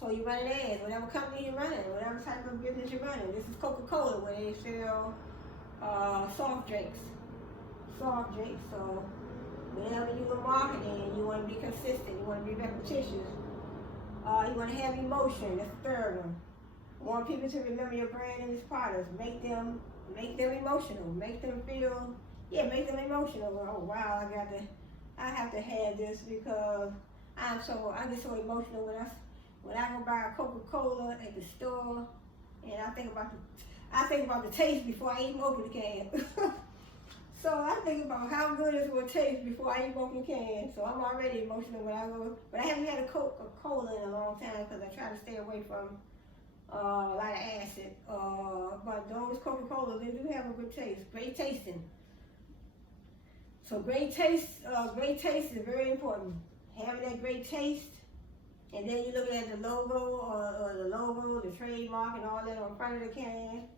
So you run an ad, whatever company you're running, whatever type of business you're running. This is Coca-Cola, where they sell soft drinks. So whenever you're marketing, you want to be consistent, you want to be repetitious. You want to have emotion. That's the third one. I want people to remember your brand and its products. Make them emotional. Make them feel, make them emotional. Oh wow, I have to have this because I get so emotional when I go buy a Coca-Cola at the store, and I think about the taste before I even open the can. So I think about how good it will taste before I even open the can. So I'm already emotional when I go, but I haven't had a Coca-Cola in a long time because I try to stay away from a lot of acid. But those Coca-Colas, they do have a good taste, great tasting. So great taste is very important. Having that great taste. And then you look at the logo or the trademark and all that on front of the can.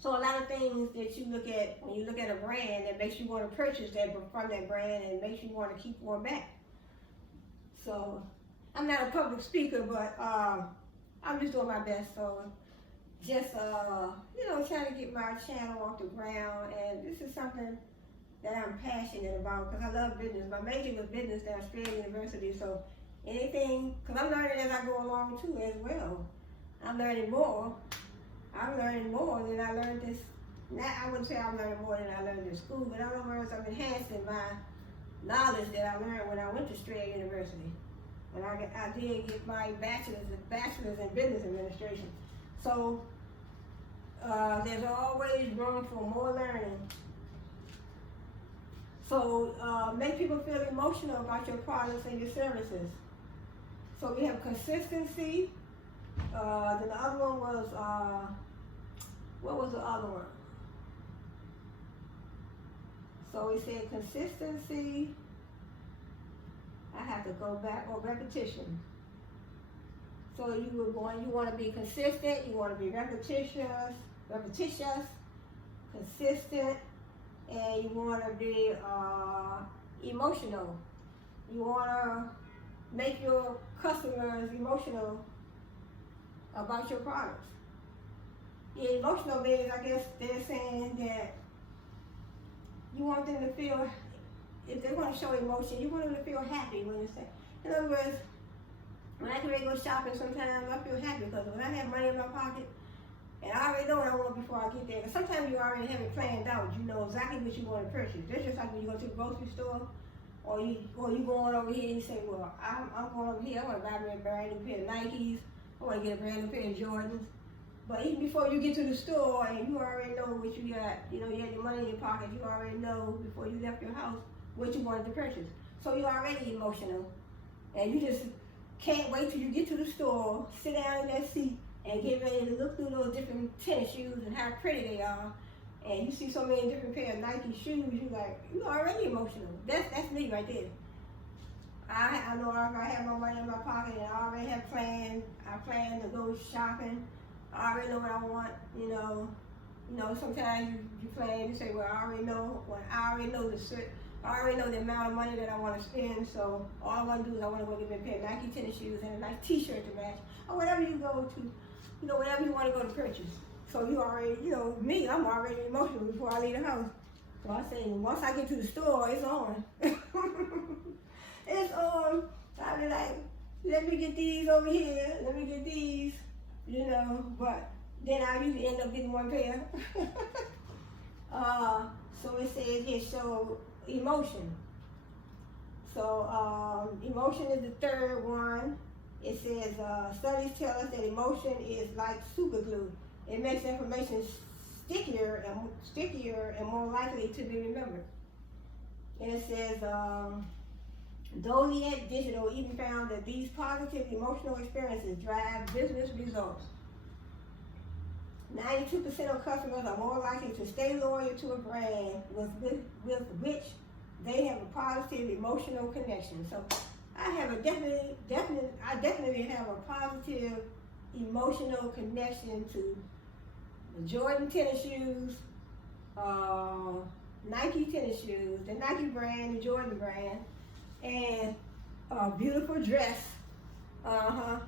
So a lot of things that you look at when you look at a brand that makes you want to purchase that from that brand and makes you want to keep going back. So I'm not a public speaker, but I'm just doing my best. So just trying to get my channel off the ground, and this is something that I'm passionate about because I love business. My major was business at Australia University, so anything, because I'm learning as I go along too as well. I'm learning more than I learned this. I wouldn't say I'm learning more than I learned in school, but in other words, I'm enhancing my knowledge that I learned when I went to Australia University. And I did get my bachelor's in business administration. So there's always room for more learning. So make people feel emotional about your products and your services. So we have consistency. Then the other one was, what was the other one? So we said consistency. I have to go back, or repetition. So you want to be consistent, you want to be repetitious, consistent, and you want to be emotional. You want to make your customers emotional about your products. Yeah, emotional beings, I guess they're saying that you want them to feel, if they want to show emotion, you want them to feel happy when it's, in other words, when I can ready to go shopping sometimes, I feel happy because when I have money in my pocket, and I already know what I want before I get there, because sometimes you already have it planned out, you know exactly what you want to purchase. That's just like when you go to the grocery store, or you going over here and you say, well, I'm going over here, I want to buy me a brand new pair of Nikes, I want to get a brand new pair of Jordans. But even before you get to the store and you already know what you got, you know, you have your money in your pocket, you already know before you left your house what you wanted to purchase. So you're already emotional. And you just can't wait till you get to the store, sit down in that seat, and get ready to look through those different tennis shoes and how pretty they are. And you see so many different pair of Nike shoes, you're already emotional. That's me right there. I know if I have my money in my pocket and I already have plans, I plan to go shopping. I already know what I want, you know. Sometimes you plan, you say, well, I already know the amount of money that I want to spend, so all I want to do is I want to go get me a pair of Nike tennis shoes and a nice t-shirt to match, or whatever you go to, whatever you want to go to purchase. So you already, me, I'm already emotional before I leave the house. So I say, once I get to the store, it's on. It's on. I'll be like, let me get these over here, let me get these. But then I usually end up getting one pair. So it says here, so emotion. So emotion is the third one. It says, studies tell us that emotion is like super glue. It makes information stickier and more likely to be remembered. And it says, Doliet Digital even found that these positive emotional experiences drive business results. 92% of customers are more likely to stay loyal to a brand with which they have a positive emotional connection. So I definitely have a positive emotional connection to the Jordan tennis shoes, Nike tennis shoes, the Nike brand, the Jordan brand, and a beautiful dress, and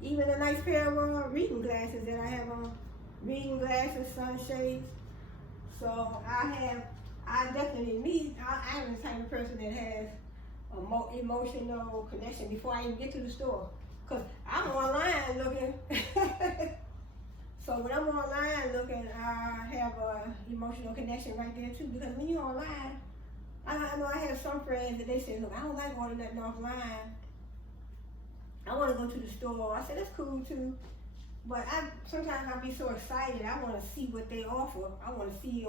even a nice pair of reading glasses that I have on, reading glasses, sunshades. So I am the type of person that has a emotional connection before I even get to the store, because I'm online looking. So when I'm online looking, I have an emotional connection right there too, because when you're online, I know I have some friends that they say, look, I don't like ordering nothing offline. I want to go to the store. I said, that's cool too. But sometimes I be so excited, I want to see what they offer. I want to see it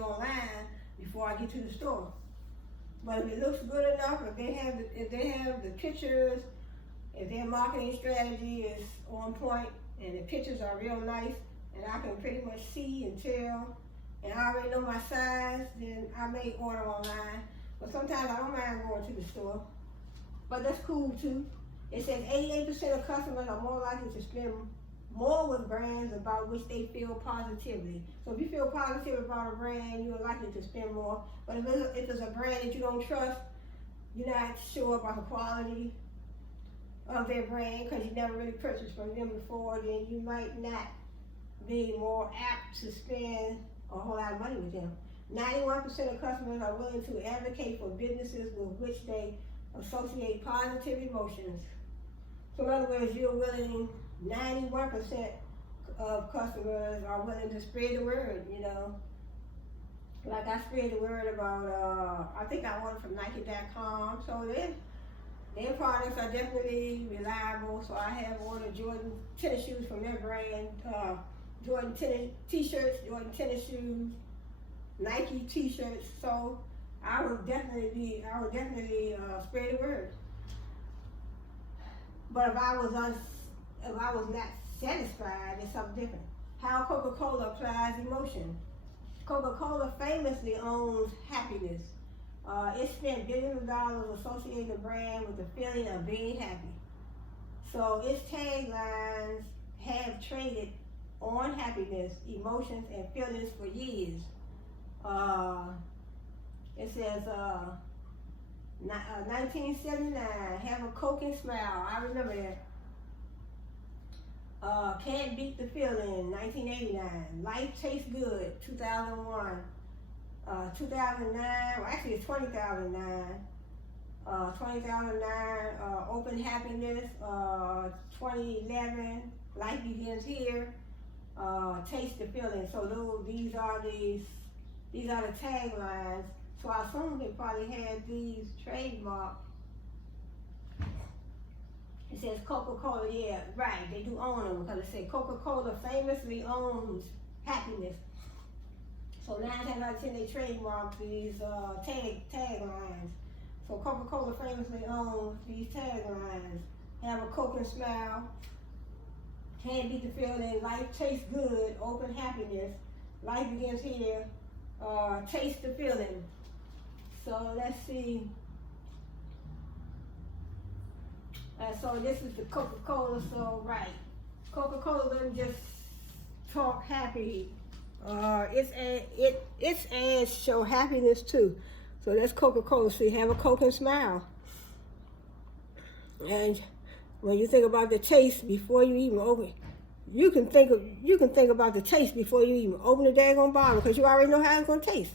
online before I get to the store. But if it looks good enough, if they have the pictures, if their marketing strategy is on point and the pictures are real nice and I can pretty much see and tell, and I already know my size, then I may order online. But sometimes I don't mind going to the store. But that's cool too. It says 88% of customers are more likely to spend more with brands about which they feel positively. So if you feel positive about a brand, you're likely to spend more. But if it's a brand that you don't trust, you're not sure about the quality of their brand because you never really purchased from them before, then you might not be more apt to spend a whole lot of money with them. 91% of customers are willing to advocate for businesses with which they associate positive emotions. So in other words, 91% of customers are willing to spread the word, Like I spread the word about, I think I ordered from Nike.com, so their products are definitely reliable. So I have ordered Jordan tennis shoes from their brand, Jordan tennis t-shirts, Jordan tennis shoes, Nike t-shirts. So I would definitely spread the word. But if I was not satisfied, it's something different. How Coca-Cola applies emotion. Coca-Cola famously owns happiness. It spent billions of dollars associating the brand with the feeling of being happy. So its taglines have traded on happiness, emotions, and feelings for years. It says 1979, have a Coke and smile. I remember that. Can't beat the feeling, 1989. Life tastes good, 2001. 2009, well actually it's 2009. 2009, Open Happiness. 2011, Life Begins Here. Taste the feeling. So these are the taglines. So I assume they probably had these trademarked. It says Coca-Cola, yeah, right, they do own them because it says Coca-Cola famously owns happiness. So 9 times out of 10 they trademark these taglines. So Coca-Cola famously owns these taglines. Have a Coke and smile. Can't beat the feeling. Life tastes good. Open happiness. Life begins here. Taste the feeling. So let's see. So this is the Coca-Cola. So right, Coca-Cola doesn't just talk happy. Its ads show happiness too. So that's Coca-Cola. So you have a Coke and smile. And when you think about the taste before you even open, you can think about the taste before you even open the daggone bottle because you already know how it's gonna taste.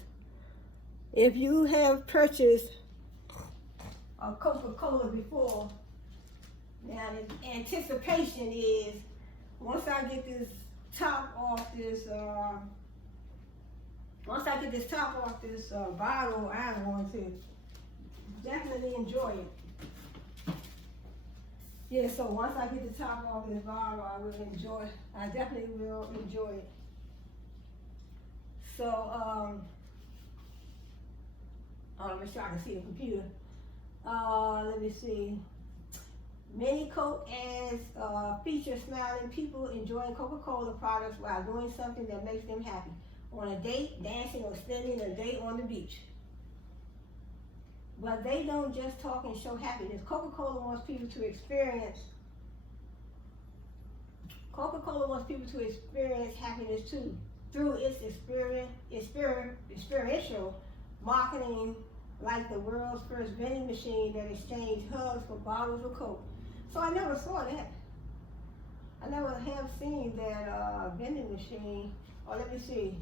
If you have purchased a Coca-Cola before, now the anticipation is once I get this top off this bottle, I'm going to definitely enjoy it. Yeah, so once I get the top off this bottle, I definitely will enjoy it. So, make sure I can see the computer. Let me see. Many Coke ads feature smiling people enjoying Coca-Cola products while doing something that makes them happy. On a date, dancing, or spending a day on the beach. But they don't just talk and show happiness. Coca-Cola wants people to experience happiness too through its experiential marketing, like the world's first vending machine that exchanged hugs for bottles of Coke. So I never saw that. I never have seen that vending machine. Oh, let me see.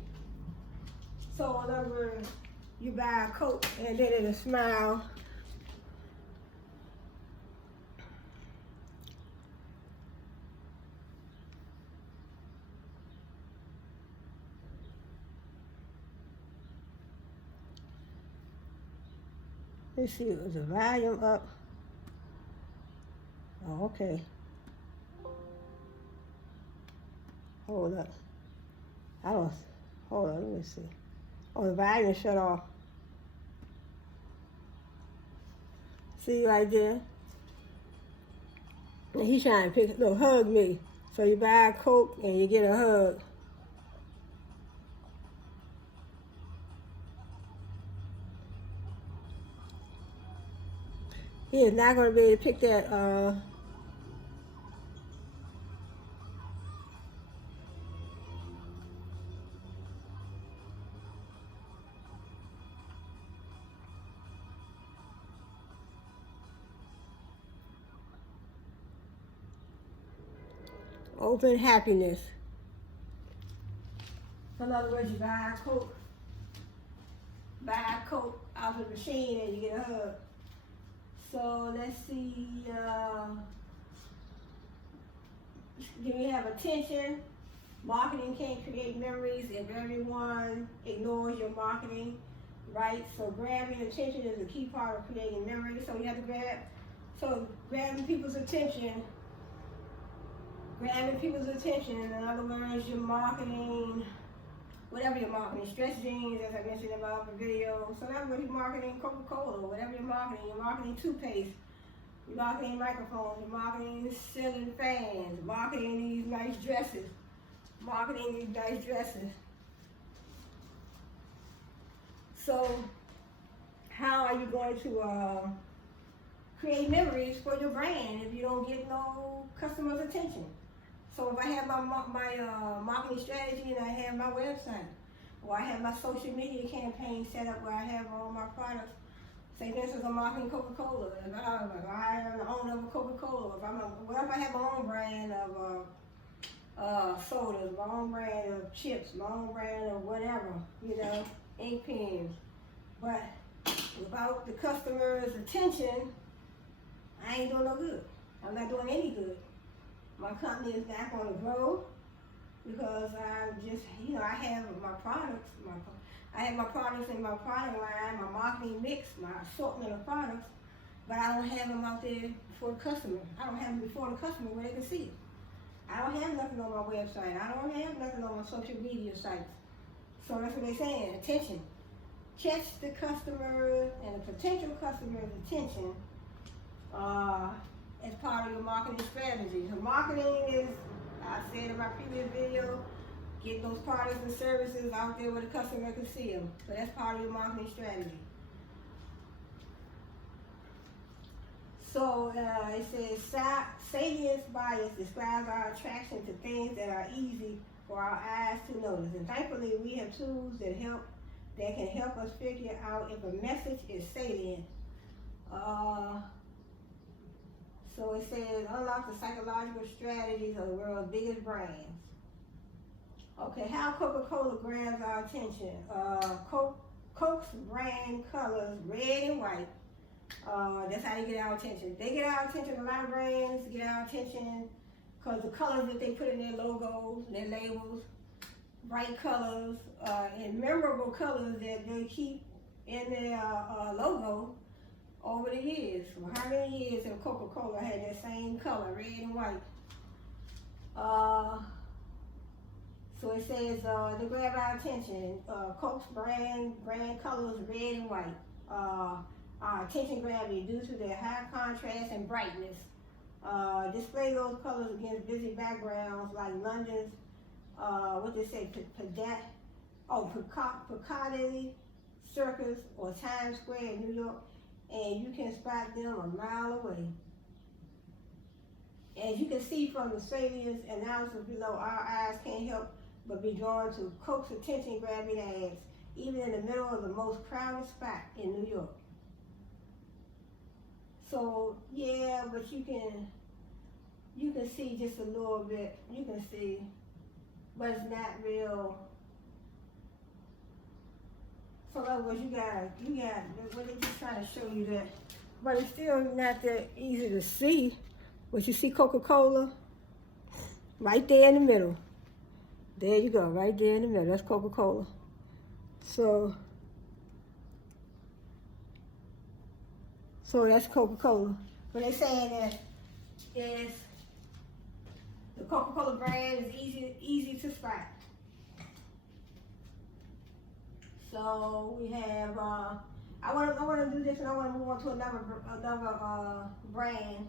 So in other words, you buy a Coke and then it'll smile. Let's see, is the volume up? Oh, okay. Hold up. Hold on, let me see. Oh, the volume shut off. See right there? And he's trying to hug me. So you buy a Coke and you get a hug. He is not going to be able to pick that open happiness. In other words, you buy a Coke out of the machine and you get a hug. So let's see, then we have attention. Marketing can't create memories if everyone ignores your marketing, right? So grabbing attention is a key part of creating memories. So you have to grabbing people's attention. In other words, your marketing, whatever you're marketing, stretch jeans, as I mentioned about the video. So that's what you're marketing, Coca-Cola, whatever you're marketing toothpaste, you're marketing microphones, you're marketing ceiling fans, marketing these nice dresses, So how are you going to create memories for your brand if you don't get no customers' attention? So if I have my marketing strategy and I have my website, or I have my social media campaign set up where I have all my products, Say for instance, I'm marketing Coca-Cola, and I am the owner of Coca-Cola. If I have my own brand of sodas, my own brand of chips, my own brand of whatever, ink pens. But without the customer's attention, I ain't doing no good. I'm not doing any good. My company is not going to grow because I have my products. I have my products in my product line, my marketing mix, my assortment of products, but I don't have them out there for the customer. I don't have them before the customer where they can see it. I don't have nothing on my website. I don't have nothing on my social media sites. So that's what they're saying, attention. Catch the customer and the potential customer's attention as part of your marketing strategy. So marketing is, I said in my previous video, get those products and services out there where the customer can see them. So that's part of your marketing strategy. So it says, salience bias describes our attraction to things that are easy for our eyes to notice. And thankfully, we have tools that can help us figure out if a message is salient. So it says, unlock the psychological strategies of the world's biggest brands. Okay, how Coca-Cola grabs our attention. Coke's brand colors, red and white. That's how they get our attention. They get our attention, a lot of brands get our attention because the colors that they put in their logos, their labels, bright colors, and memorable colors that they keep in their logo over the years. So how many years have Coca-Cola had that same color, red and white? So it says they grab our attention. Coke's brand colors, red and white. Our attention grabbing due to their high contrast and brightness. Display those colors against busy backgrounds like London's, Piccadilly Circus or Times Square in New York, and you can spot them a mile away. As you can see from the salience analysis below, our eyes can't help but be drawn to Coke's attention-grabbing ads, even in the middle of the most crowded spot in New York. So yeah, but you can see just a little bit. You can see, but it's not real. So in other words, you got. What they just trying to show you that, but it's still not that easy to see. But you see Coca-Cola right there in the middle. There you go, right there in the middle. That's Coca-Cola. So that's Coca-Cola. But they're saying that the Coca-Cola brand is easy to spot. So we have I want to do this, and I want to move on to another brand.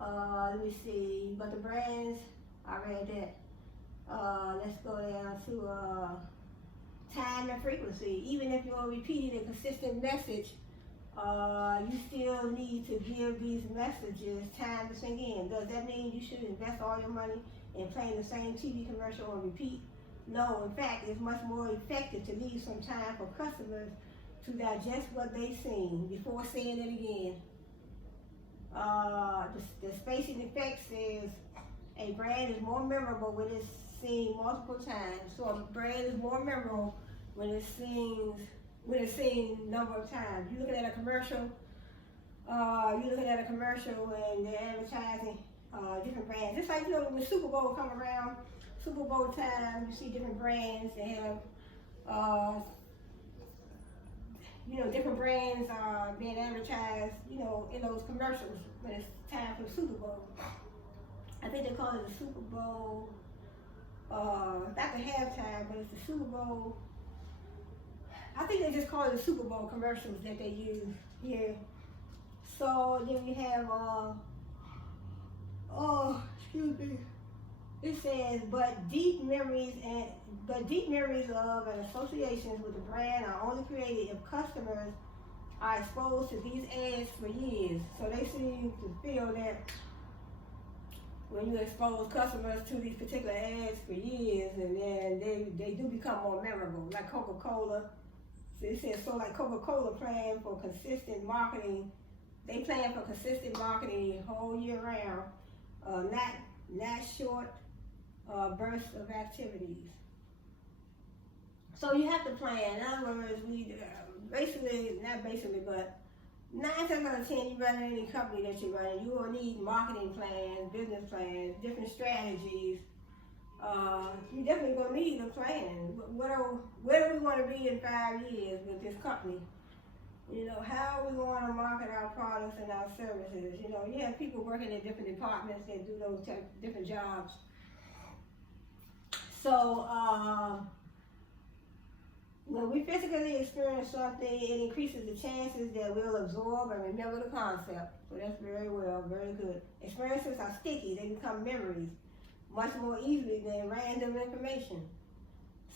Let me see. But the brands, I read that. Let's go down to time and frequency. Even if you're repeating a consistent message, you still need to give these messages time to sink in. Does that mean you should invest all your money in playing the same TV commercial on repeat? No, in fact, it's much more effective to leave some time for customers to digest what they've seen before saying it again. The spacing effect says a brand is more memorable when it's seen multiple times. So a brand is more memorable when it's seen a number of times. You're looking at a commercial. And they're advertising different brands. Just like when the Super Bowl come around, Super Bowl time, you see different brands. They have different brands being advertised, in those commercials when it's time for the Super Bowl. I think they call it the Super Bowl, not the halftime, but it's the Super Bowl. I think they just call it the Super Bowl commercials that they use here. So then we have, it says, but deep memories of and associations with the brand are only created if customers are exposed to these ads for years. So they seem to feel that when you expose customers to these particular ads for years, and then they do become more memorable, like Coca-Cola. It says, so like Coca-Cola plan for consistent marketing. They plan for consistent marketing the whole year round, not short bursts of activities. So you have to plan. In other words, but 9 times out of 10, you run any company that you're running, you will need marketing plans, business plans, different strategies. You definitely gonna need a plan. Where do we want to be in 5 years with this company? You know, how are we going to market our products and our services? You know, you have people working in different departments that do those different jobs. So, when we physically experience something, it increases the chances that we'll absorb and remember the concept. So that's very good. Experiences are sticky, they become memories much more easily than random information.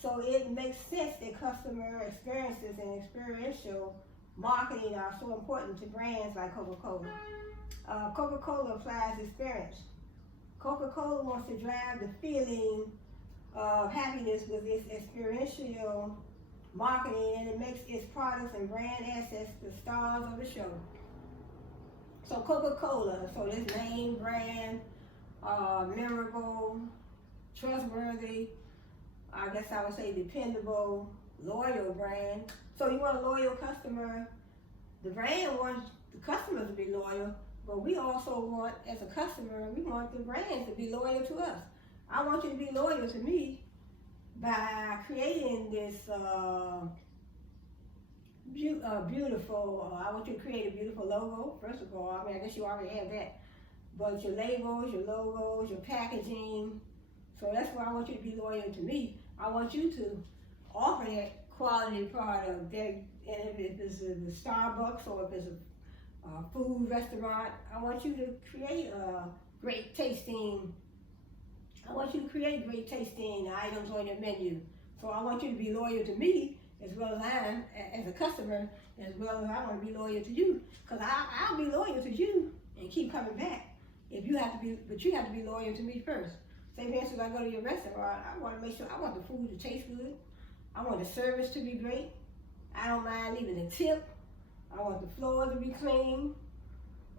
So it makes sense that customer experiences and experiential marketing are so important to brands like Coca-Cola. Coca-Cola applies experience. Coca-Cola wants to drive the feeling of happiness with its experiential marketing, and it makes its products and brand assets the stars of the show. So Coca-Cola, so this name, brand, memorable, trustworthy, I guess I would say dependable, loyal brand. So you want a loyal customer. The brand wants the customers to be loyal, but we also want, as a customer, we want the brand to be loyal to us. I want you to be loyal to me by creating this beautiful, I want you to create a beautiful logo, first of all. I mean, I guess you already have that. But your labels, your logos, your packaging. So that's why I want you to be loyal to me. I want you to offer that quality product. And if it's a Starbucks or if it's a food restaurant, I want you to create great tasting items on your menu. So I want you to be loyal to me as well as I, as a customer, as well as I want to be loyal to you. Because I'll be loyal to you and keep coming back. But you have to be loyal to me first. Say, for instance, I go to your restaurant, I want to make sure, I want the food to taste good. I want the service to be great. I don't mind leaving a tip. I want the floor to be clean.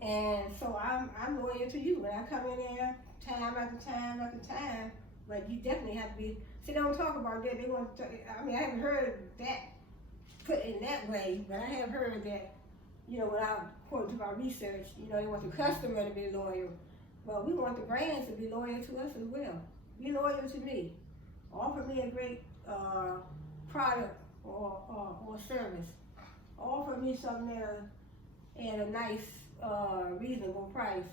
And so I'm loyal to you. When I come in there, time after time after time, but you definitely have to be, see, they don't talk about that. They want to, I mean, I haven't heard that put in that way, but I have heard that, you know, without according to my research, you know, they want the customer to be loyal. Well, we want the brands to be loyal to us as well. Be loyal to me. Offer me a great product or service. Offer me something at a nice, reasonable price.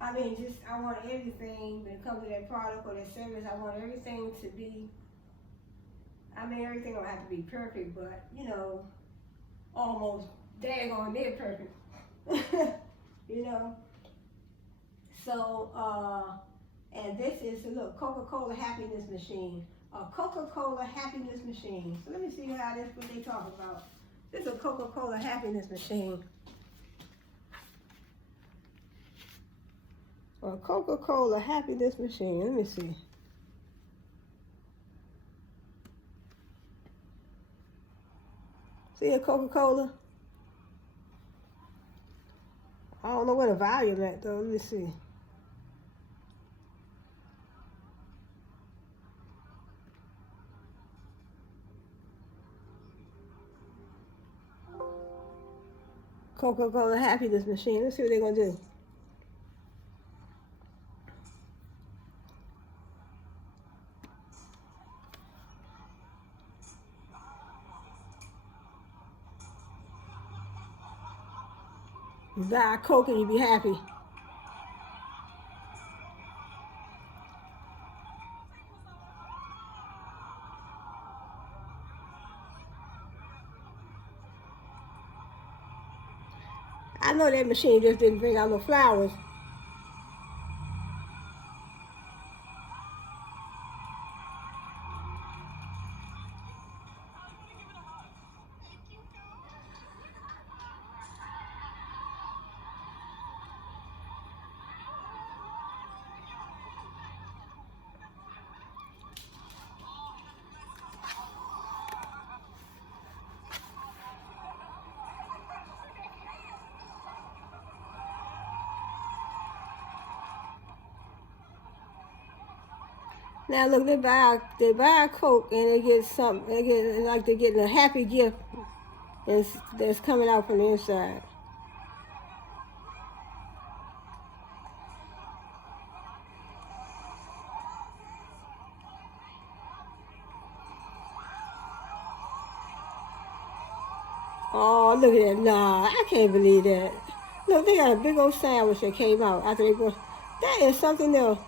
I mean, I want everything when it comes to that product or that service. I want everything to be, I mean, everything don't have to be perfect, but, you know, almost daggone near perfect. You know? So, and this is, look, Coca-Cola Happiness Machine. A Coca-Cola Happiness Machine. So let me see how this, what they talk about. This is a Coca-Cola Happiness Machine. A Coca-Cola Happiness Machine. Let me see. See a Coca-Cola? I don't know where the volume at though. Let me see. Coca-Cola Happiness Machine. Let's see what they're gonna do. You buy a Coke and you be happy. I know that machine just didn't bring out no flowers. Now look, they buy a Coke and they get something. They get like they're getting a happy gift that's coming out from the inside. Oh, look at that. Nah, I can't believe that. Look, they got a big old sandwich that came out after they bought. That is something else.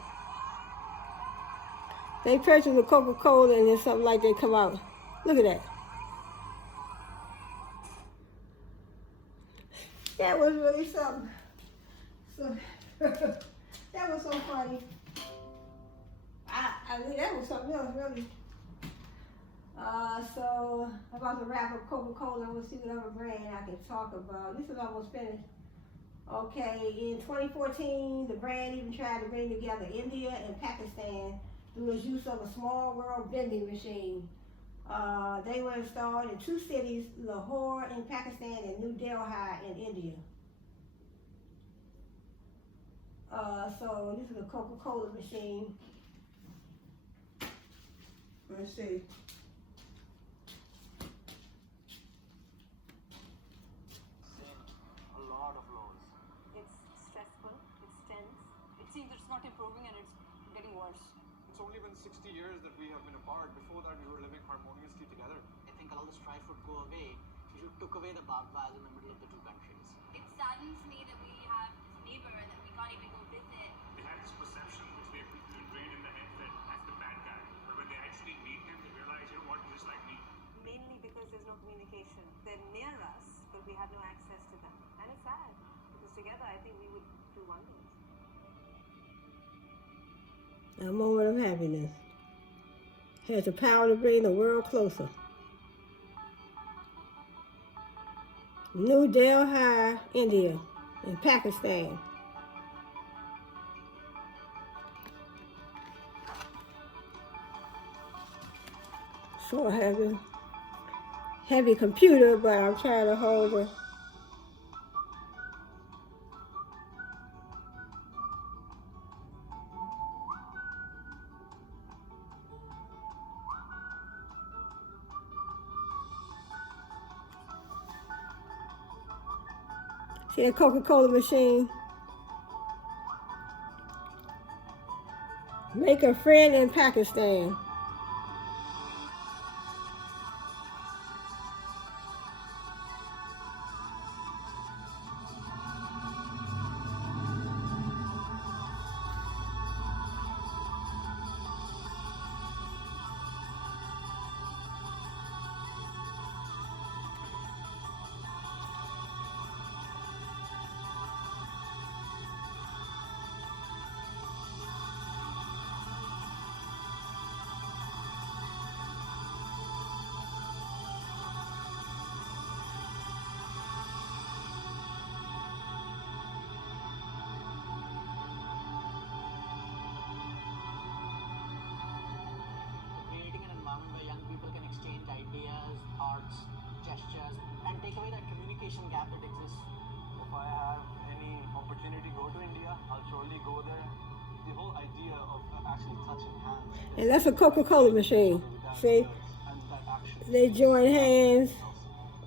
They purchased a Coca-Cola and then something like they come out. Look at that. That was really something. So, that was so funny. I mean, that was something else, really. So I'm about to wrap up Coca-Cola. We'll see what other brand I can talk about. This is almost finished. Okay, in 2014, the brand even tried to bring together India and Pakistan through its use of a small world vending machine. They were installed in 2 cities, Lahore in Pakistan and New Delhi in India. So this is a Coca-Cola machine. Let's see. Not improving and it's getting worse. It's only been 60 years that we have been apart. Before that, we were living harmoniously together. I think all the strife would go away if you took away the barbed wires in the middle of the 2 countries. It saddens me that we have this neighbor that we can't even go visit. They had this perception which they ingrained in the head that that's the bad guy. But when they actually meet him, they realize, you know what, he's just like me. Mainly because there's no communication. They're near us, but we have no access to them. And it's sad, because together I think we would do wonders. A moment of happiness has the power to bring the world closer. New Delhi, India, and Pakistan. So I have a heavy computer, but I'm trying to hold it. See a Coca-Cola machine. Make a friend in Pakistan. Creating an environment where young people can exchange ideas, thoughts, gestures, and take away that communication gap that exists. If I have any opportunity to go to India, I'll surely go there. The whole idea of actually touching hands. And that's a Coca-Cola machine. See? And that action. They join hands,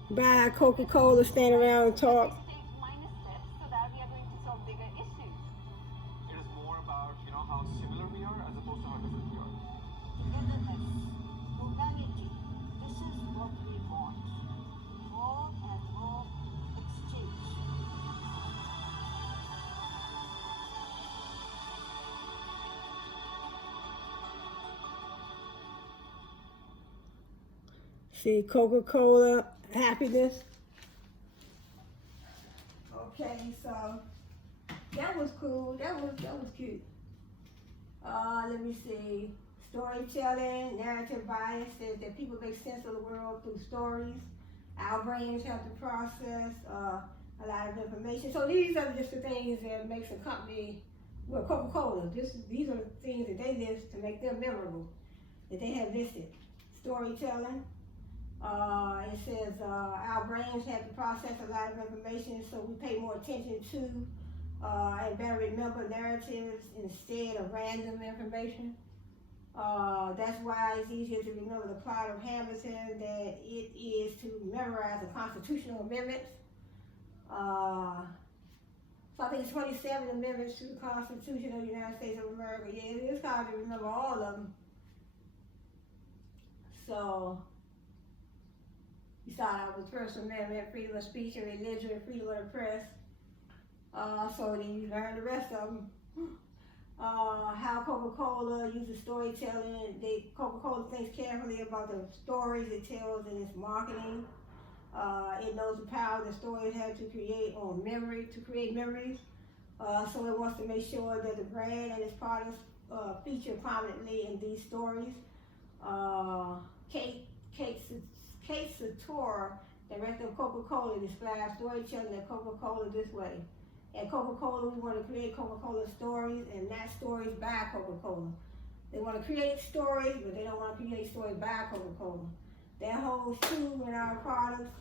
buy a Coca-Cola, stand around and talk. Take minor steps so that we are going to solve bigger issues. It is more about, how similar we are as opposed to how different we are. Togetherness, humanity, this is what we want. More and more exchange. See, Coca-Cola, happiness. Okay, so that was cool. That was cute. Let me see. Storytelling, narrative bias says that people make sense of the world through stories. Our brains have to process a lot of information. So these are just the things that makes a company, well, Coca-Cola. These are the things that they list to make them memorable, that they have listed. Storytelling. It says our brains have to process a lot of information, so we pay more attention to and better remember narratives instead of random information. That's why it's easier to remember the plot of Hamilton than it is to memorize the constitutional amendments. So I think it's 27 amendments to the Constitution of the United States of America. Yeah, it is hard to remember all of them. So you start out with First Amendment, freedom of speech and religion, freedom of the press. So then you learn the rest of them. How Coca-Cola uses storytelling. Coca-Cola thinks carefully about the stories it tells in its marketing. It knows the power that stories have to create memories. So it wants to make sure that the brand and its products feature prominently in these stories. Kate Sator, director of Coca-Cola, describes storytelling at Coca-Cola this way. At Coca-Cola, we want to create Coca-Cola stories and not stories by Coca-Cola. They want to create stories, but they don't want to create stories by Coca-Cola. That holds true in our products.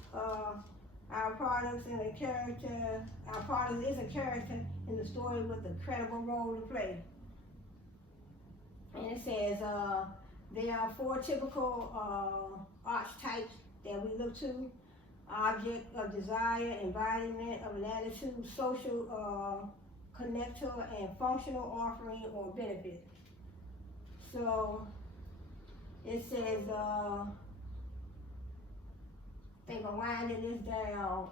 Our products and a character. Our product is a character in the story with a credible role to play. And it says there are 4 typical archetypes that we look to: object of desire, embodiment of an attitude, social connector, and functional offering or benefit. So it says, I think I'm winding this down.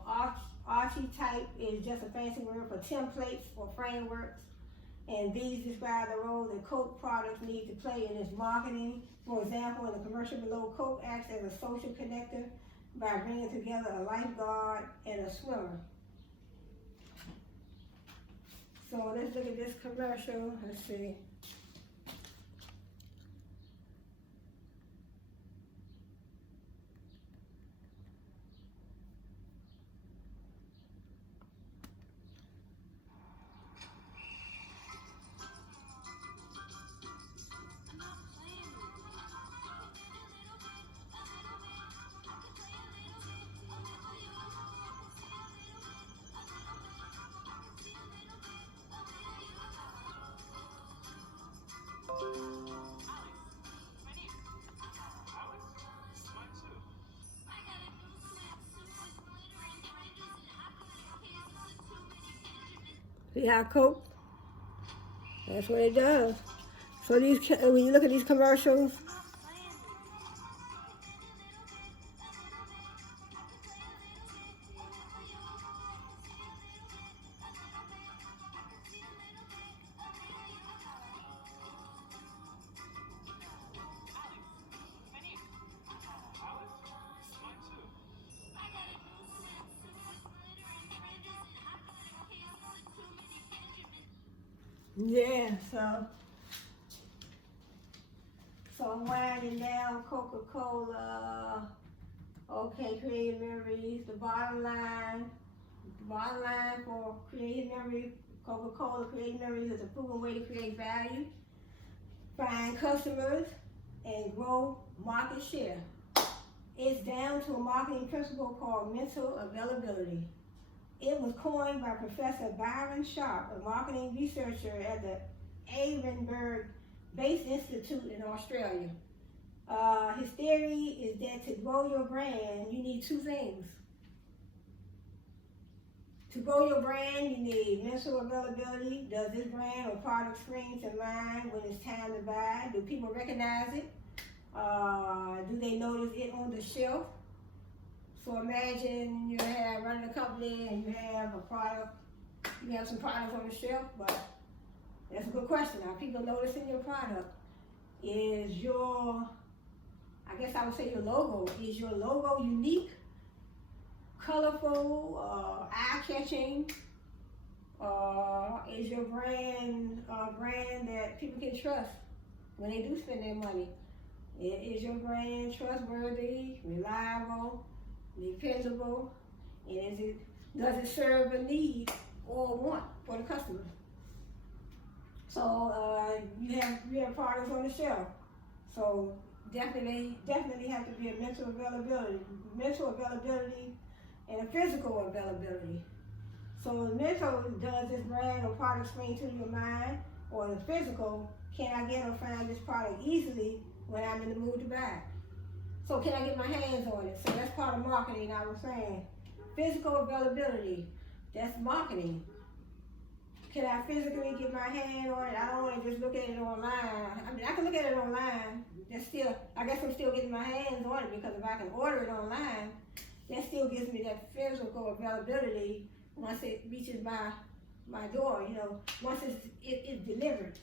Archetype is just a fancy word for templates or frameworks, and these describe the role that Coke products need to play in its marketing. For example, in the commercial below, Coke acts as a social connector by bringing together a lifeguard and a swimmer. So let's look at this commercial. Let's see. See how Coke? That's what it does. So when you look at these commercials, yeah, so I'm winding down Coca-Cola. Okay, creative memories. The bottom line for creative memory, Coca-Cola creative memories is a proven way to create value, find customers, and grow market share. It's down to a marketing principle called mental availability. It was coined by Professor Byron Sharp, a marketing researcher at the Edinburgh-based institute in Australia. His theory is that to grow your brand, you need 2 things. To grow your brand, you need mental availability. Does this brand or product spring to mind when it's time to buy? Do people recognize it? Do they notice it on the shelf? So imagine you have running a company and you have a product, you have some products on the shelf, but that's a good question. Are people noticing your product? Is your, I guess I would say your logo, is your logo unique, colorful, eye-catching? Is your brand a brand that people can trust when they do spend their money? Is your brand trustworthy, reliable, dependable, and does it serve a need or want for the customer? So you have products on the shelf. So definitely have to be a mental availability, and a physical availability. So mental, does this brand or product spring to your mind? or the physical, can I get or find this product easily when I'm in the mood to buy it? So can I get my hands on it? So that's part of marketing, I was saying. Physical availability, that's marketing. Can I physically get my hand on it? I don't want to just look at it online. I mean, I can look at it online. That's still, I guess I'm still getting my hands on it, because if I can order it online, that still gives me that physical availability once it reaches my door, you know, once it's delivered.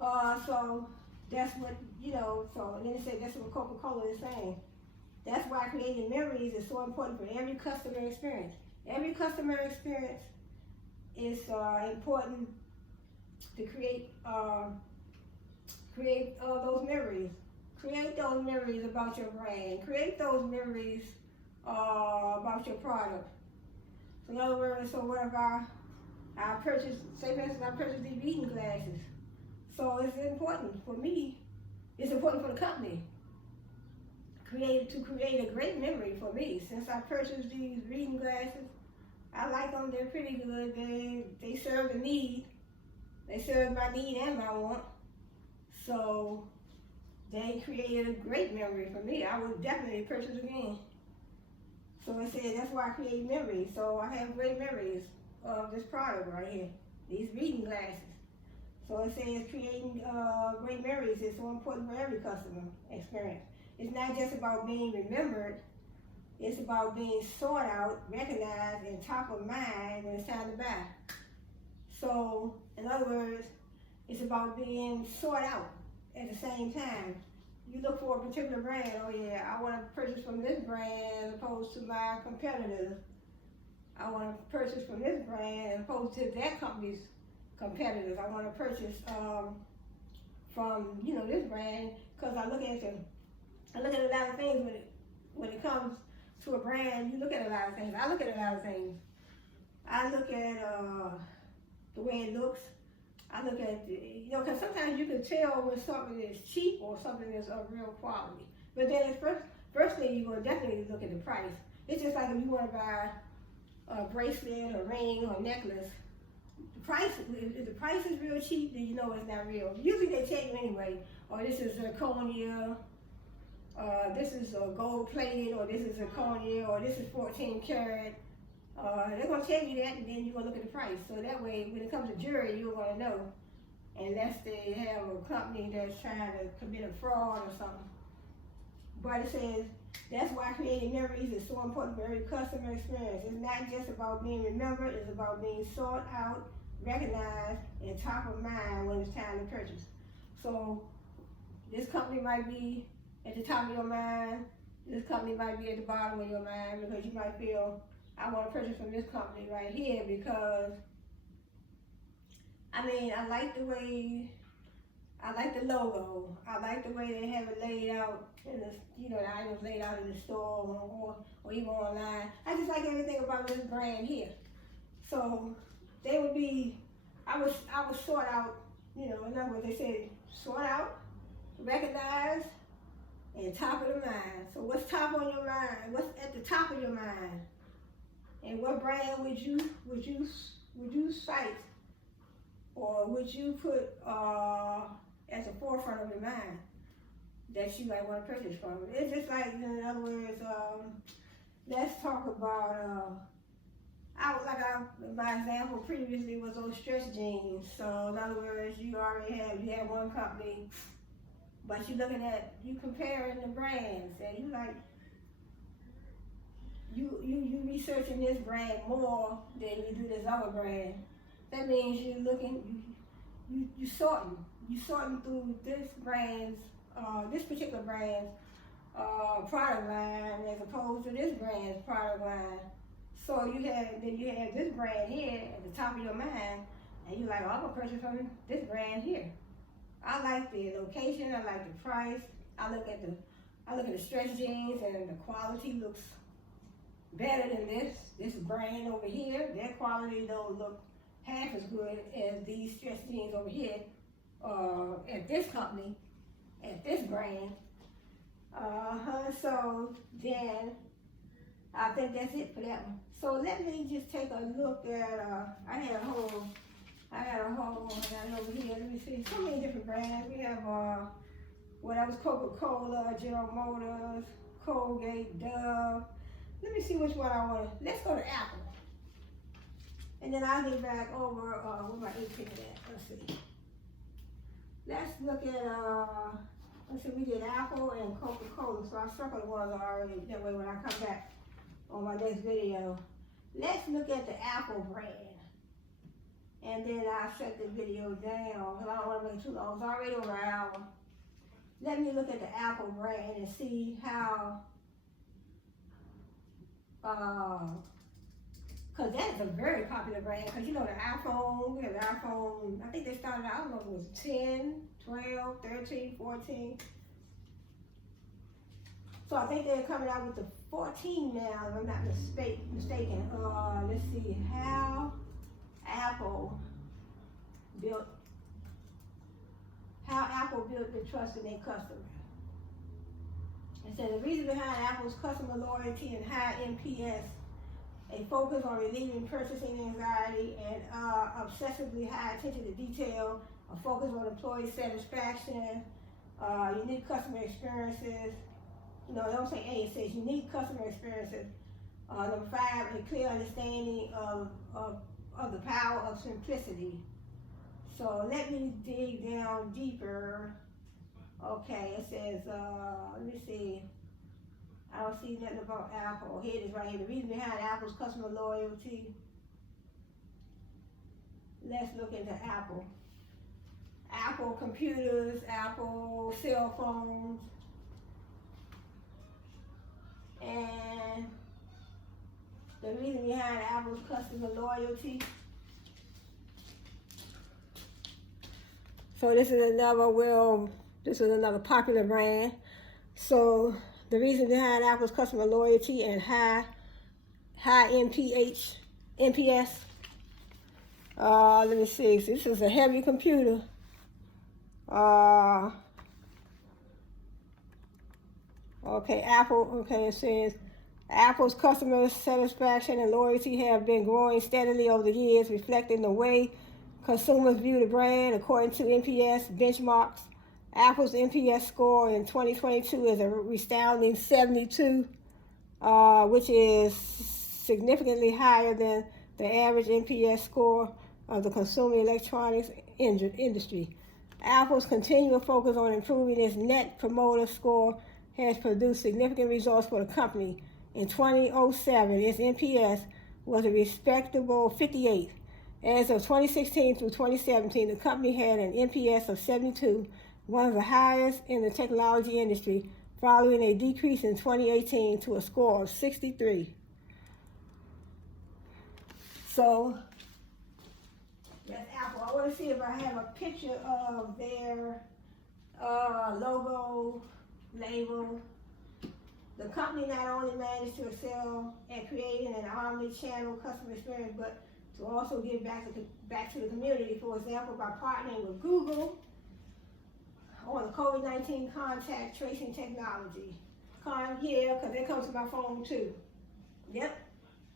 So that's what, you know, so, and then it said that's what Coca-Cola is saying. That's why creating memories is so important for every customer experience. Every customer experience is important to create those memories. Create those memories about your brand. Create those memories about your product. So in other words, so what if I purchase, say for instance, I purchase these reading glasses. So it's important for me, it's important for the company to create a great memory for me. Since I purchased these reading glasses, I like them, they're pretty good, they serve the need. They serve my need and my want. So they created a great memory for me. I would definitely purchase again. So it said that's why I create memories. So I have great memories of this product right here, these reading glasses. So it says creating great memories is so important for every customer experience. It's not just about being remembered, it's about being sought out, recognized, and top of mind when it's time to buy. So, in other words, it's about being sought out at the same time. You look for a particular brand, oh yeah, I want to purchase from this brand as opposed to my competitors. I want to purchase from this brand as opposed to that company's competitors. I want to purchase from, you know, this brand, because I look at a lot of things when it comes to a brand. You look at a lot of things. I look at a lot of things. I look at the way it looks. I look at, you know, because sometimes you can tell when something is cheap or something is of real quality. But then first thing you're going to definitely look at the price. It's just like if you want to buy a bracelet or ring or necklace. If the price is real cheap, then you know it's not real. Usually they tell you anyway, or this is zirconia, this is a gold plated, or this is zirconia, or this is 14 karat. They're going to tell you that, and then you're going to look at the price. So that way, when it comes to jewelry, you're going to know. Unless they have a company that's trying to commit a fraud or something. But it says, that's why creating memories is so important for every customer experience. It's not just about being remembered, it's about being sought out, recognized, and top of mind when it's time to purchase. So this company might be at the top of your mind, this company might be at the bottom of your mind, because you might feel, I want to purchase from this company right here because, I mean, I like the logo. I like the way they have it laid out in the, you know, the items laid out in the store or even online. I just like everything about this brand here. So they would be, I was sort out, you know, in other words, they say sort out, recognize, and top of the mind. So what's top on your mind? What's at the top of your mind? And what brand would you cite, or would you put at the forefront of your mind that you might want to purchase from? It's just like, in other words, let's talk about, my example previously was those stretch jeans. So in other words, you have one company, but you comparing the brands, and you like, you researching this brand more than you do this other brand. That means you looking, you sorting through this brand's, this particular brand's product line as opposed to this brand's product line. So you have this brand here at the top of your mind, and you're like, oh, I'm gonna purchase from this brand here. I like the location, I like the price. I look at the stretch jeans, and the quality looks better than this brand over here. Their quality don't look half as good as these stretch jeans over here at this company, at this brand. So then I think that's it for that one. So let me just take a look at, I had a whole I got a whole, I got it over here. Let me see. So many different brands. We have, that was Coca-Cola, General Motors, Colgate, Dove. Let me see which one I want. Let's go to Apple. And then I'll get back over, where my 18 at. Let's see. Let's look at, let's see, we did Apple and Coca-Cola. So I circled the ones already. That way when I come back on my next video. Let's look at the Apple brand. And then I'll shut the video down because I don't want to make it too long. It's already over an hour. Let me look at the Apple brand and see how, because that's a very popular brand. Because you know the iPhone, we have the iPhone, I think they started out, I don't know if it was 10, 12, 13, 14. So I think they're coming out with the 14 now, if I'm not mistaken. Let's see how Apple built the trust in their customers. It said the reason behind Apple's customer loyalty and high NPS, a focus on relieving purchasing anxiety and obsessively high attention to detail, a focus on employee satisfaction, unique customer experiences. No, don't say A, it says unique customer experiences. Number 5, a clear understanding of the power of simplicity. So let me dig down deeper. Okay, it says, let me see. I don't see nothing about Apple. Here it is right here. The reason behind Apple's customer loyalty. Let's look into Apple. Apple computers, Apple cell phones. And the reason behind Apple's customer loyalty. So this is another popular brand. So the reason behind Apple's customer loyalty and high NPS. Let me see. So this is a heavy computer. Okay, Apple. Okay, it says Apple's customer satisfaction and loyalty have been growing steadily over the years, reflecting the way consumers view the brand. According to NPS benchmarks, Apple's NPS score in 2022 is a resounding 72, which is significantly higher than the average NPS score of the consumer electronics industry. Apple's continual focus on improving its net promoter score has produced significant results for the company. In 2007, its NPS was a respectable 58. As of 2016 through 2017, the company had an NPS of 72, one of the highest in the technology industry, following a decrease in 2018 to a score of 63. So, that's Apple. I want to see if I have a picture of their logo, label. The company not only managed to excel at creating an omni-channel customer experience, but to also give back to the community, for example, by partnering with Google on the COVID-19 contact tracing technology. Yeah, because it comes to my phone too. Yep,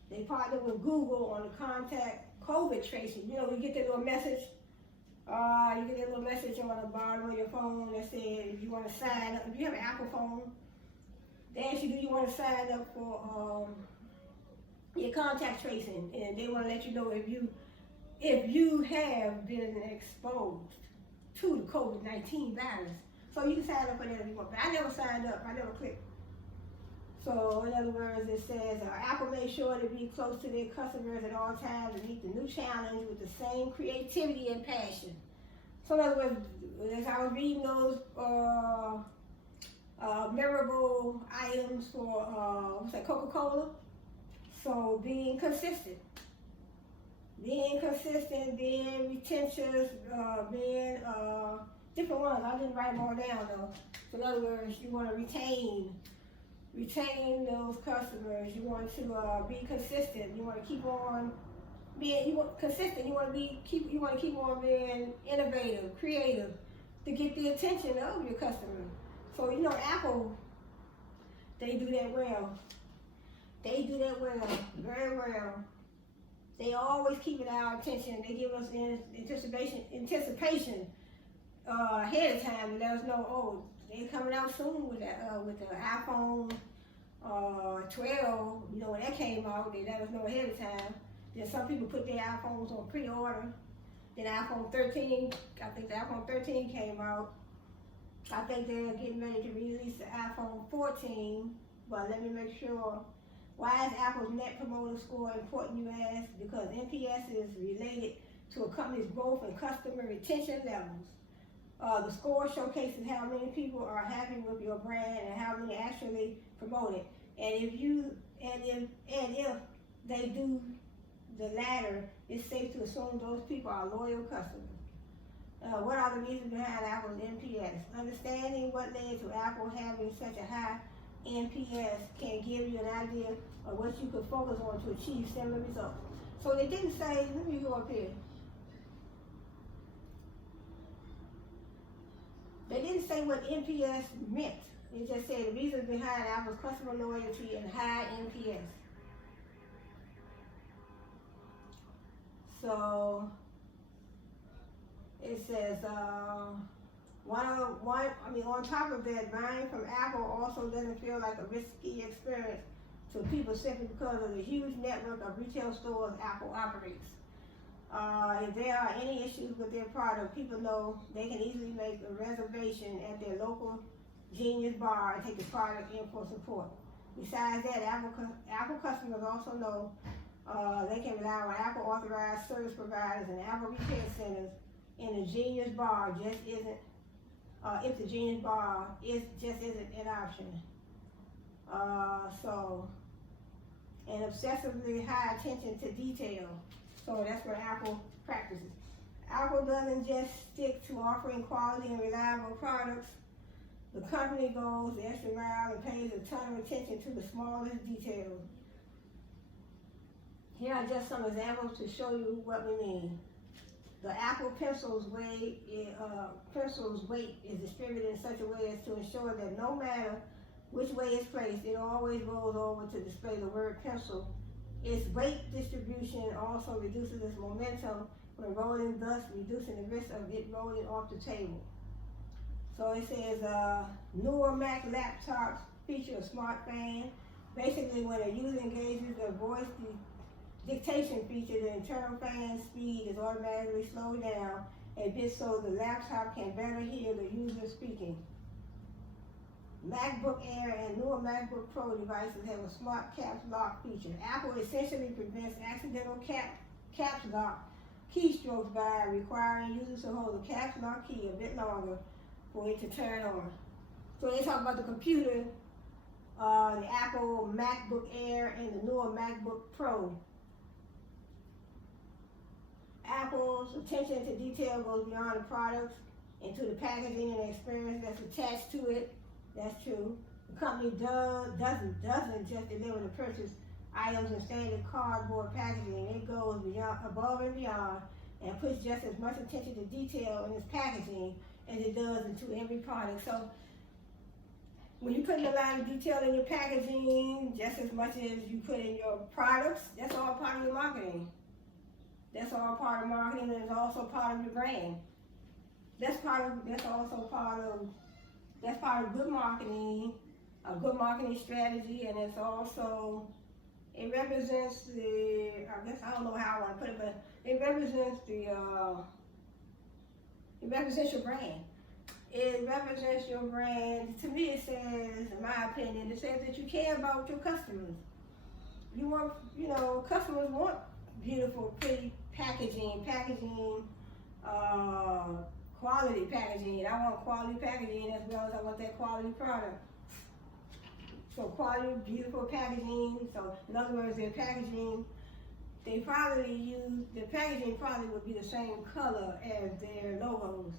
they partnered with Google on the contact COVID tracing. You know, you get that little message. You get that little message on the bottom of your phone that says if you want to sign up. If you have an Apple phone, they ask you, do you want to sign up for your contact tracing, and they want to let you know if you have been exposed to the COVID-19 virus. So you can sign up for that if you want. But I never signed up. I never clicked. So in other words, it says Apple made sure to be close to their customers at all times and meet the new challenge with the same creativity and passion. So in other words, as I was reading those memorable items for Coca-Cola. So being consistent, being retentious, being different ones. I didn't write them all down though. So in other words, you want to retain those customers. You want to be consistent. You want to keep on being consistent. You want to keep on being innovative, creative, to get the attention of your customers. So you know, Apple, they do that well. They do that well, very well. They always keep it our attention. They give us anticipation ahead of time to let us know, oh, they're coming out soon with the iPhone 12. You know, when that came out, they let us know ahead of time. Then some people put their iPhones on pre-order. Then iPhone 13, I think the iPhone 13 came out. I think they're getting ready to release the iPhone 14, but let me make sure. Why is Apple's Net Promoter Score important, you ask? Because NPS is related to a company's growth and customer retention levels. The score showcases how many people are happy with your brand and how many actually promote it. And if they do the latter, it's safe to assume those people are loyal customers. What are the reasons behind Apple's NPS? Understanding what led to Apple having such a high NPS can give you an idea of what you could focus on to achieve similar results. So they didn't say, let me go up here. They didn't say what NPS meant. It just said the reasons behind Apple's customer loyalty and high NPS. So it says, on top of that, buying from Apple also doesn't feel like a risky experience to people simply because of the huge network of retail stores Apple operates. If there are any issues with their product, people know they can easily make a reservation at their local Genius Bar and take the product in for support. Besides that, Apple customers also know they can rely on Apple authorized service providers and Apple retail centers, and the Genius Bar just isn't. If the Genius Bar just isn't an option. And obsessively high attention to detail. So that's where Apple practices. Apple doesn't just stick to offering quality and reliable products. The company goes the extra mile and pays a ton of attention to the smallest details. Here are just some examples to show you what we mean. The Apple pencil's weight is distributed in such a way as to ensure that no matter which way it's placed, it always rolls over to display the word pencil. Its weight distribution also reduces its momentum when rolling, thus reducing the risk of it rolling off the table. So it says newer Mac laptops feature a smart fan. Basically, when a user engages the voice dictation feature, the internal fan speed is automatically slowed down a bit so the laptop can better hear the user speaking. MacBook Air and newer MacBook Pro devices have a smart caps lock feature. Apple essentially prevents accidental caps lock keystrokes by requiring users to hold the caps lock key a bit longer for it to turn on. So they talk about the computer, the Apple MacBook Air and the newer MacBook Pro. Apple's attention to detail goes beyond the products and to the packaging and the experience that's attached to it. That's true. The company doesn't just deliver the purchase items in standard cardboard packaging. It goes above and beyond and puts just as much attention to detail in its packaging as it does into every product. So when you put a lot of detail in your packaging, just as much as you put in your products, that's all part of your marketing. That's all part of marketing, and it's also part of your brand. That's part of good marketing, a good marketing strategy, and it represents I don't know how I want to put it, but it represents your brand. It represents your brand. To me, it says, in my opinion, it says that you care about your customers. Customers want beautiful, pretty packaging, quality packaging. I want quality packaging as well as I want that quality product. So quality, beautiful packaging. So in other words, their packaging, the packaging probably would be the same color as their logos.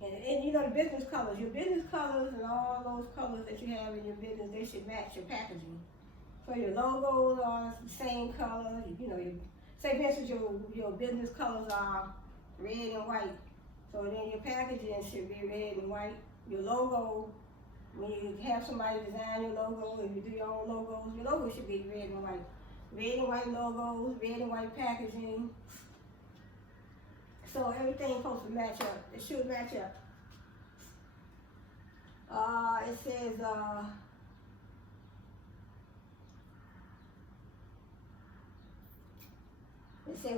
And the business colors, your business colors and all those colors that you have in your business, they should match your packaging. So your logos are the same color. Say for instance your business colors are red and white. So then your packaging should be red and white. Your logo, when you have somebody design your logo, if you do your own logos, your logo should be red and white. red and white logos, red and white packaging. So everything's supposed to match up. It should match up. It says,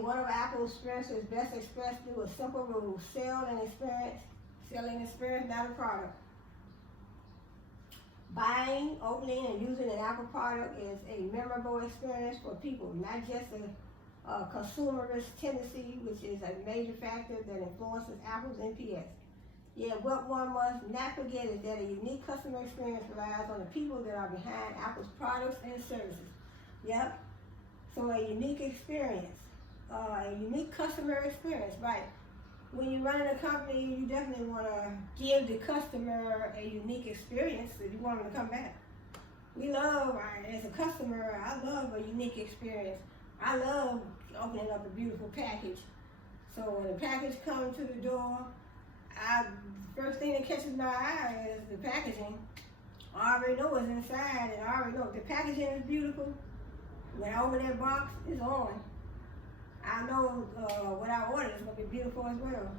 one of Apple's strengths is best expressed through a simple rule: selling experience, not a product. Buying, opening, and using an Apple product is a memorable experience for people, not just a consumerist tendency, which is a major factor that influences Apple's NPS. Yet what one must not forget is that a unique customer experience relies on the people that are behind Apple's products and services. Yep. So a unique experience, a unique customer experience, right? When you're running a company, you definitely want to give the customer a unique experience if you want them to come back. As a customer, I love a unique experience. I love opening up a beautiful package. So when the package comes to the door, first thing that catches my eye is the packaging. I already know what's inside, and I already know if the packaging is beautiful. When I open that box, it's on. I know what I ordered is going to be beautiful as well.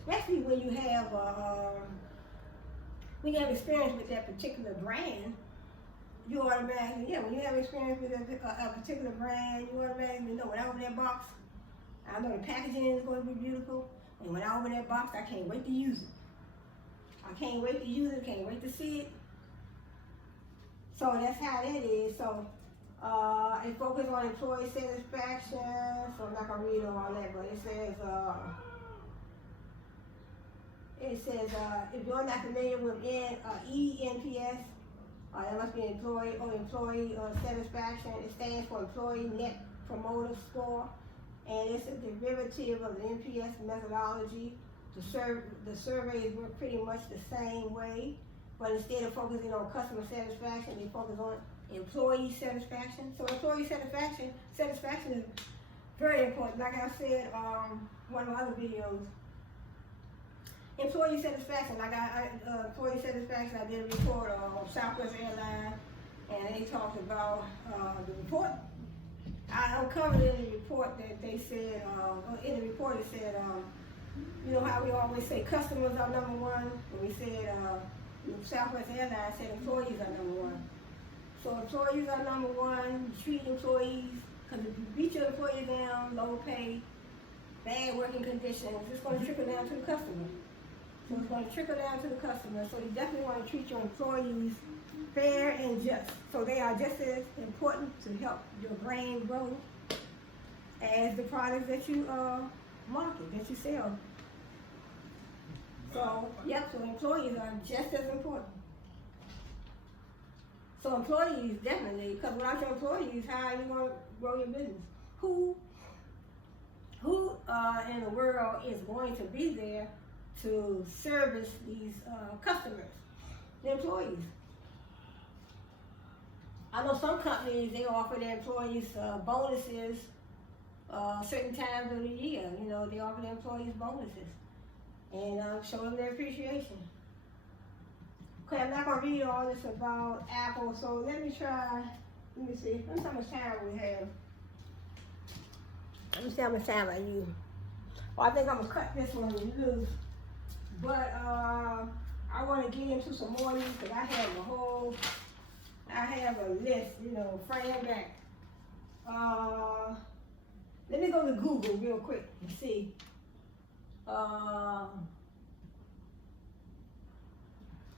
Especially when you have experience with that particular brand, you automatically, when you have experience with a particular brand, you automatically know when I open that box, I know the packaging is going to be beautiful. And when I open that box, I can't wait to use it. I can't wait to use it, can't wait to see it. So that's how that is. So it focuses on employee satisfaction. So I'm not going to read all that, but it says if you're not familiar with ENPS, that must be employee satisfaction. It stands for Employee Net Promoter Score, and it's a derivative of the NPS methodology. The surveys work pretty much the same way, but instead of focusing on customer satisfaction, they focus on employee satisfaction. So employee satisfaction is very important. Like I said, one of my other videos, employee satisfaction. Employee satisfaction. I did a report on Southwest Airlines, and they talked about the report. I uncovered in the report that they said. In the report, it said, you know how we always say customers are number one, and we said Southwest Airlines said employees are number one. So employees are number one. Treat employees, because if you beat your employees down, low pay, bad working conditions, it's going to trickle down to the customer. So it's going to trickle down to the customer. So you definitely want to treat your employees fair and just. So they are just as important to help your brand grow as the products that you market, that you sell. So, so employees are just as important. So employees, definitely, because without your employees, how are you going to grow your business? Who in the world is going to be there to service these customers? The employees. I know some companies, they offer their employees bonuses certain times of the year. You know, they offer their employees bonuses and show them their appreciation. Okay, I'm not going to read all this about Apple, so let me see. Let's see how much time we have. Let me see how much time I use. Well, I think I'm going to cut this one loose. But I want to get into some more news because I have a list, framed back. Let me go to Google real quick and see.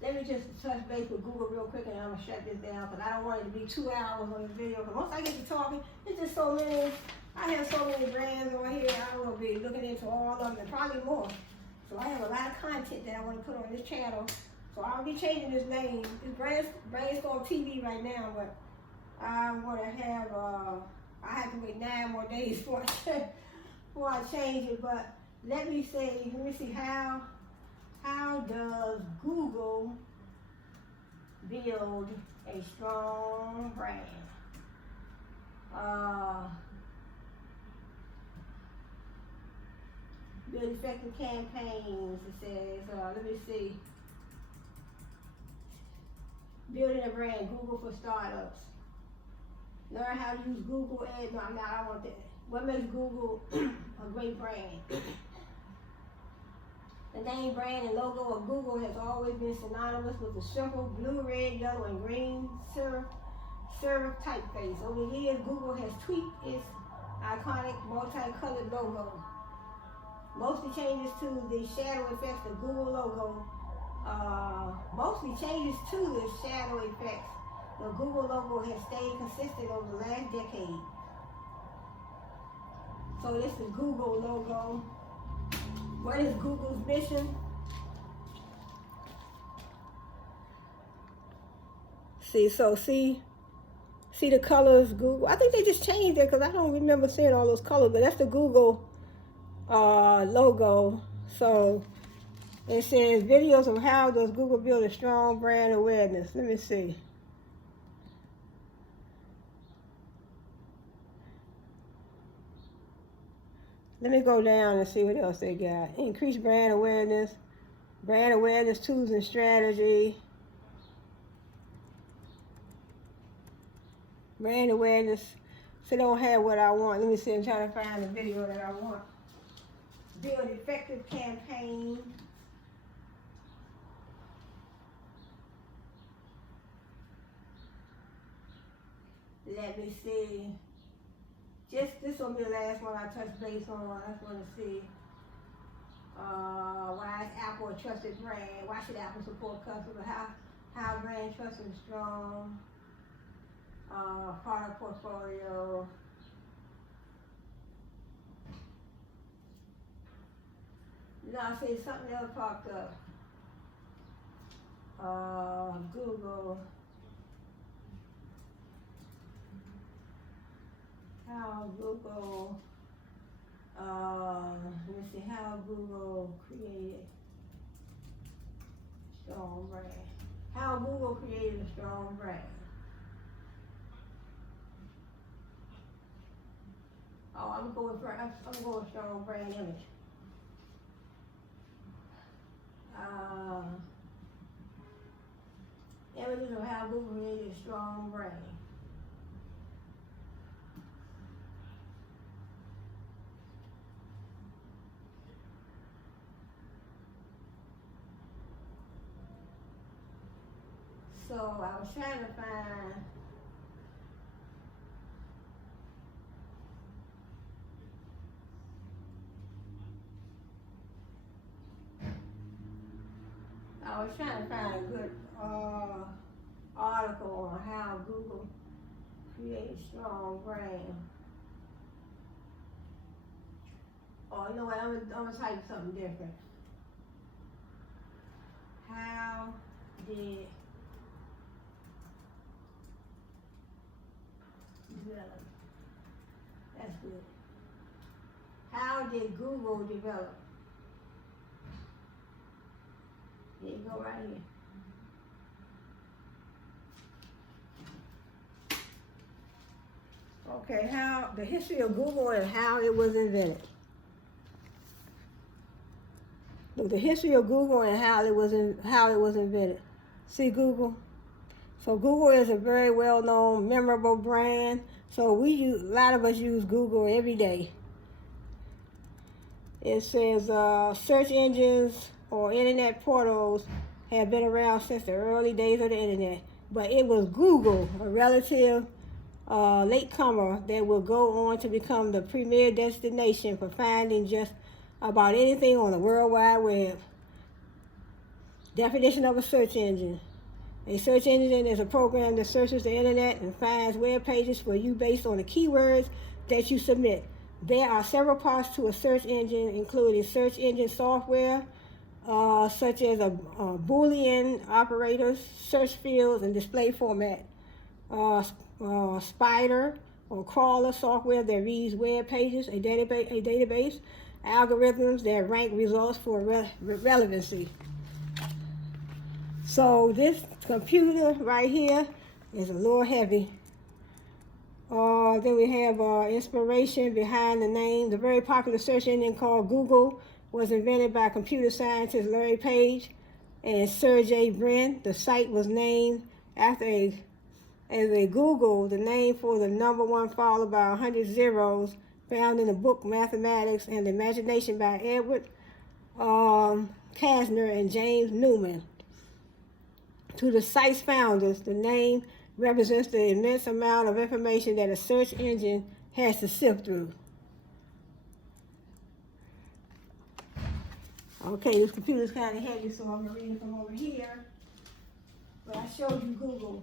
Let me just touch base with Google real quick and I'm going to shut this down because I don't want it to be 2 hours on this video. Because once I get to talking, it's just so many. I have so many brands on here. I will be looking into all of them and probably more. So I have a lot of content that I want to put on this channel. So I'll be changing this name. It's Brainstorm TV right now, but I'm going to have, I have to wait 9 more days before I change it. But let me see how does Google build a strong brand? Build effective campaigns, it says, let me see. Building a brand, Google for startups. Learn how to use Google Ads. No, I don't want that. What makes Google a great brand? The name, brand, and logo of Google has always been synonymous with the simple blue, red, yellow, and green serif typeface. Over the years, Google has tweaked its iconic multicolored logo. Mostly changes to the shadow effects of Google logo. The Google logo has stayed consistent over the last decade. So this is Google logo. What is Google's mission? See the colors, Google. I think they just changed it because I don't remember seeing all those colors, but that's the Google logo. So it says videos of how does Google build a strong brand awareness. Let me see. Let me go down and see what else they got. Increase brand awareness tools and strategy. Brand awareness. So they don't have what I want. Let me see. I'm trying to find the video that I want. Build effective campaign. Let me see. This will be the last one I touch base on. I just want to see why is Apple a trusted brand? Why should Apple support customers? How brand trust is strong. Product portfolio. Now see something else popped up. Google. How Google, let me see, how Google created a strong brand. How Google created a strong brand. Oh, I'm going with strong brand image. Images of how Google created a strong brand. So I was trying to find a good article on how Google creates strong brand. Oh, you know what? I'm gonna type something different. How did develop? That's good. How did Google develop? There you go, right here. Okay, how the history of Google and how it was invented. Look, the history of Google and how it was invented. See Google? So Google is a very well-known, memorable brand. So a lot of us use Google every day. It says search engines or internet portals have been around since the early days of the internet. But it was Google, a relative latecomer, that will go on to become the premier destination for finding just about anything on the World Wide Web. Definition of a search engine. A search engine is a program that searches the internet and finds web pages for you based on the keywords that you submit. There are several parts to a search engine, including search engine software, such as a Boolean operators, search fields, and display format. Spider or crawler software that reads web pages, a database, algorithms that rank results for relevancy. So this computer right here is a little heavy. Then we have inspiration behind the name. The very popular search engine called Google was invented by computer scientist Larry Page and Sergey Brin. The site was named after as in Google, the name for the number one followed by 100 zeros, found in the book Mathematics and the Imagination by Edward Kasner and James Newman. To the site's founders, the name represents the immense amount of information that a search engine has to sift through. Okay, this computer's kind of heavy, so I'm reading from over here. But I showed you Google.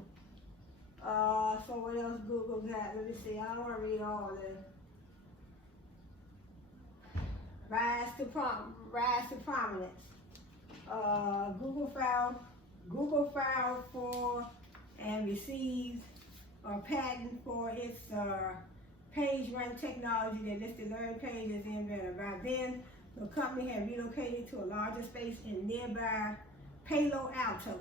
So what else Google got? Let me see. I don't want to read all of this. Rise to prominence. Google filed for and received a patent for its page run technology that listed learn pages in better. By then, the company had relocated to a larger space in nearby Palo Alto.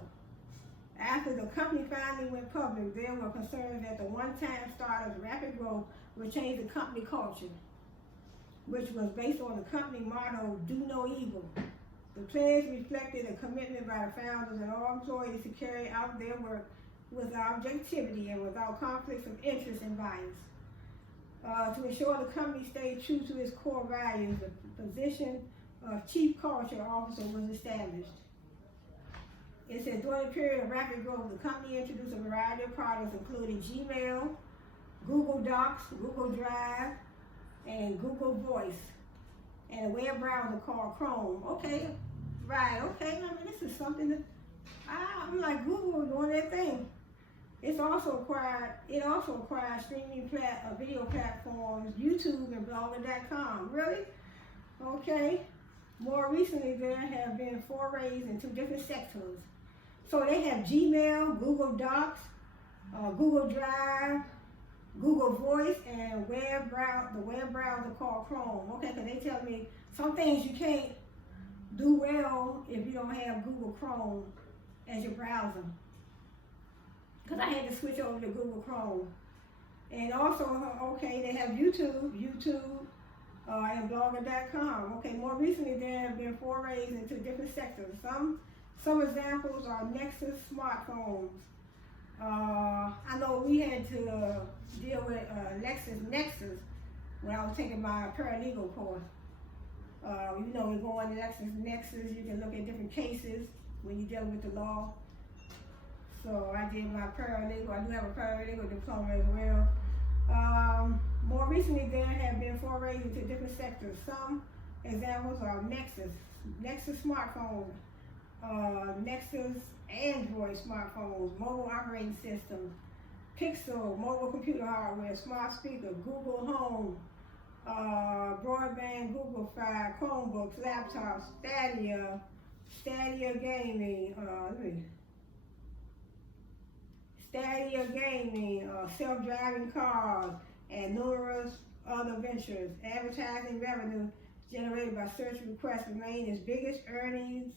After the company finally went public, there were concerns that the one-time startup's rapid growth would change the company culture, which was based on the company motto, do no evil. The pledge reflected a commitment by the founders and all employees to carry out their work with objectivity and without conflicts of interest and bias. To ensure the company stayed true to its core values, the position of Chief Culture Officer was established. It said during the period of rapid growth, the company introduced a variety of products including Gmail, Google Docs, Google Drive, and Google Voice, and a web browser called Chrome. Okay, right, okay, I mean, this is something that, I'm like, Google doing their thing. It also acquired streaming video platforms, YouTube and Blogger.com. Really? Okay. More recently, there have been forays into different sectors. So they have Gmail, Google Docs, Google Drive, Google Voice, and the web browser called Chrome. Okay, because they tell me some things you can't do well if you don't have Google Chrome as your browser. Because I had to switch over to Google Chrome. And also, okay, they have YouTube, and Blogger.com. Okay, more recently there have been forays into different sectors. Some examples are Nexus smartphones. I know we had to deal with Nexus when I was taking my paralegal course. We go on Nexus, you can look at different cases when you're dealing with the law. So I did my paralegal. I do have a paralegal diploma as well. More recently, there have been forays into different sectors. Some examples are Nexus smartphones, Nexus Android smartphones, mobile operating systems, Pixel, mobile computer hardware, smart speaker, Google Home, broadband, Google Fi, Chromebooks, laptops, Stadia gaming, self-driving cars, and numerous other ventures. Advertising revenue generated by search requests remain its biggest earnings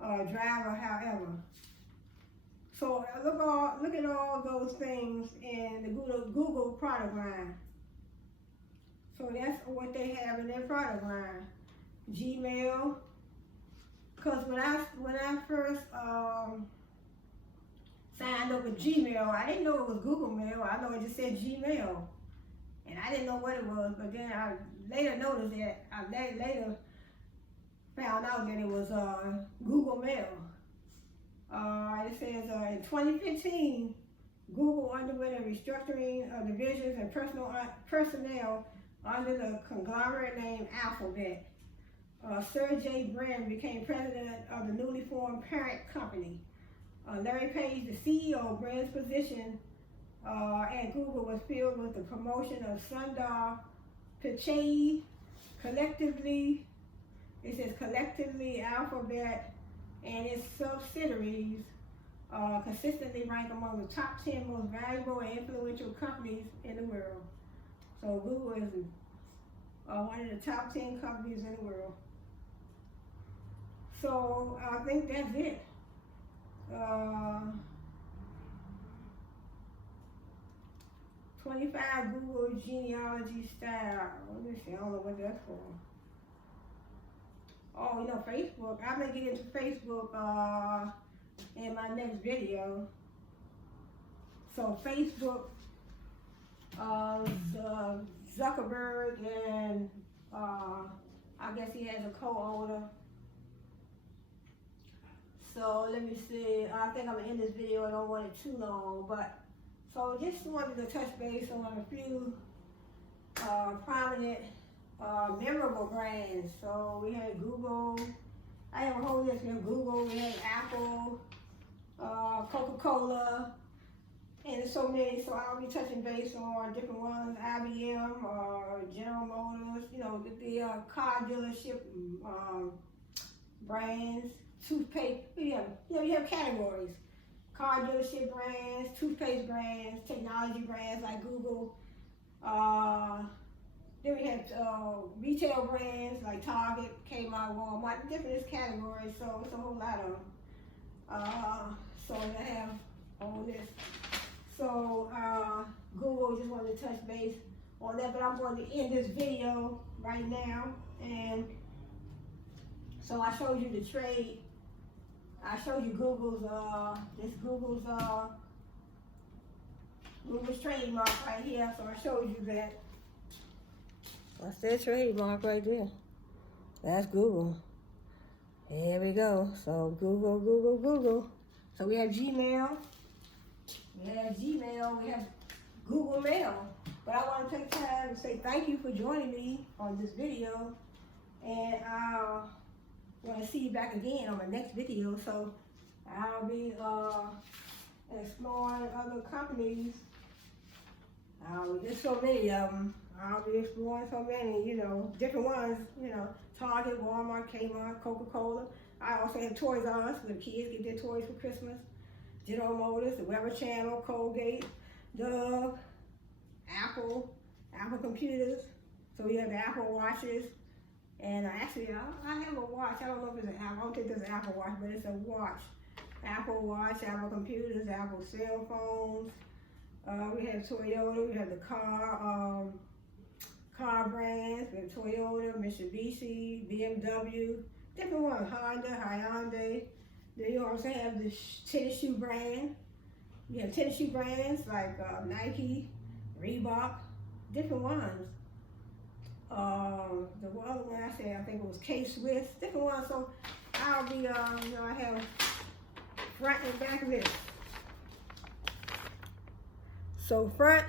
driver, however. So look at all those things in the Google product line. So that's what they have in their product line. Gmail, because when I first signed up with Gmail, I didn't know it was Google Mail. I know it just said Gmail, and I didn't know what it was. But then I later noticed that I later found out that it was Google Mail. It says in 2015, Google underwent a restructuring of divisions and personnel under the conglomerate name Alphabet. Sergey Brin became president of the newly formed parent company. Larry Page, the CEO, Brin's position at Google was filled with the promotion of Sundar Pichai. Collectively, Alphabet and its subsidiaries consistently rank among the top 10 most valuable and influential companies in the world. So Google is one of the top 10 companies in the world. So I think that's it. 25 Google genealogy style. Let me see, I don't know what that's for. Oh, Facebook. I'm gonna get into Facebook in my next video. So Facebook, Zuckerberg, and I guess he has a co-owner. So let me see. I think I'm gonna end this video. I don't want it too long, but so just wanted to touch base on a few prominent, memorable brands. So we had Google. I have a whole list. We have Google. We have Apple, Coca-Cola, and there's so many. So I'll be touching base on different ones. IBM, General Motors. You know, the car dealership brands. Toothpaste, you have categories. Car dealership brands, toothpaste brands, technology brands like Google. Then we have retail brands like Target, Kmart, Walmart, different categories, so it's a whole lot of them. So I have all this. So Google, just wanted to touch base on that, but I'm going to end this video right now. And so I showed you the trade. I showed you Google's trademark right here. So I showed you that. That's their trademark right there. That's Google. Here we go. So Google. So we have Gmail. We have Google Mail. But I want to take time to say thank you for joining me on this video. And I'll want to see you back again on my next video. So I'll be exploring other companies. There's so many of them. I'll be exploring so many, different ones, Target, Walmart, Kmart, Coca-Cola. I also have Toys R Us, where the kids get their toys for Christmas. General Motors, the Weather Channel, Colgate, Dove, Apple computers. So we have the Apple watches. And actually, I have a watch. I don't know if it's an Apple. I don't think there's an Apple watch, but it's a watch. Apple Watch, Apple computers, Apple cell phones. We have Toyota. We have the car brands. We have Toyota, Mitsubishi, BMW, different ones. Honda, Hyundai. Then you also have the tennis shoe brand. You have tennis shoe brands like Nike, Reebok, different ones. The other one I said, I think it was K-Swiss, different ones. So I'll be, I have front and back list. So front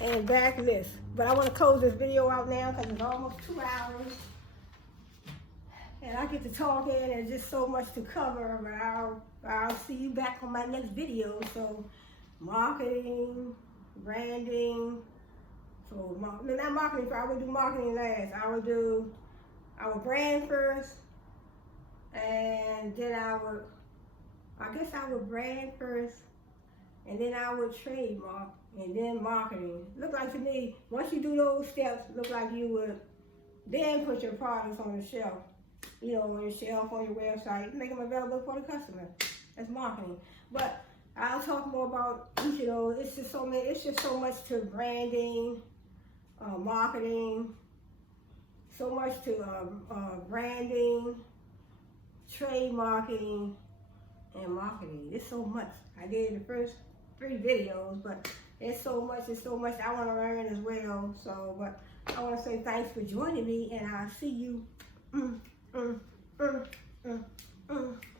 and back list. But I want to close this video out now because it's almost 2 hours. And I get to talking and just so much to cover, but I'll see you back on my next video. So marketing, branding. So not marketing first, I would do marketing last. I would brand first, and then I would brand first, and then I would trademark, and then marketing. Look like to me, once you do those steps, look like you would then put your products on the shelf. On your shelf, on your website, make them available for the customer. That's marketing. But I'll talk more about each of those. It's just so much to branding, marketing, so much to branding, trademarking, and marketing. It's so much. I did the first 3 videos, but it's so much I want to learn as well. So, but I want to say thanks for joining me, and I'll see you.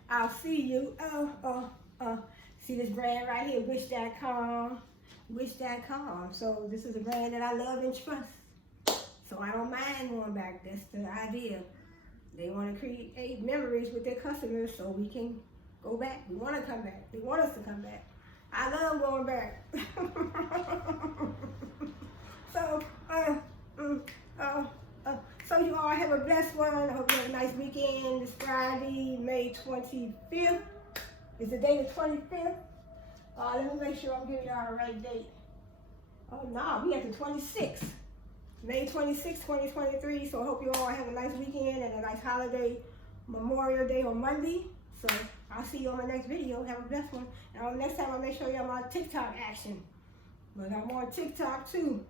I'll see you. See this brand right here, Wish.com. So this is a brand that I love and trust. So I don't mind going back. That's the idea. They want to create memories with their customers so we can go back. We want to come back. They want us to come back. I love going back. So you all have a blessed one. I hope you have a nice weekend. It's Friday, May 25th. Is the day the 25th? Let me make sure I'm giving y'all the right date. Oh no, we at the 26th. May 26th, 2023. So I hope you all have a nice weekend and a nice holiday, Memorial Day on Monday. So I'll see you on my next video. Have a blessed one. And next time I'll make sure y'all my TikTok action. But I'm on TikTok too.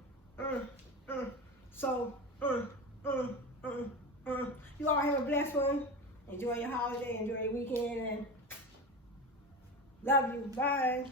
You all have a blessed one. Enjoy your holiday, enjoy your weekend, and love you. Bye.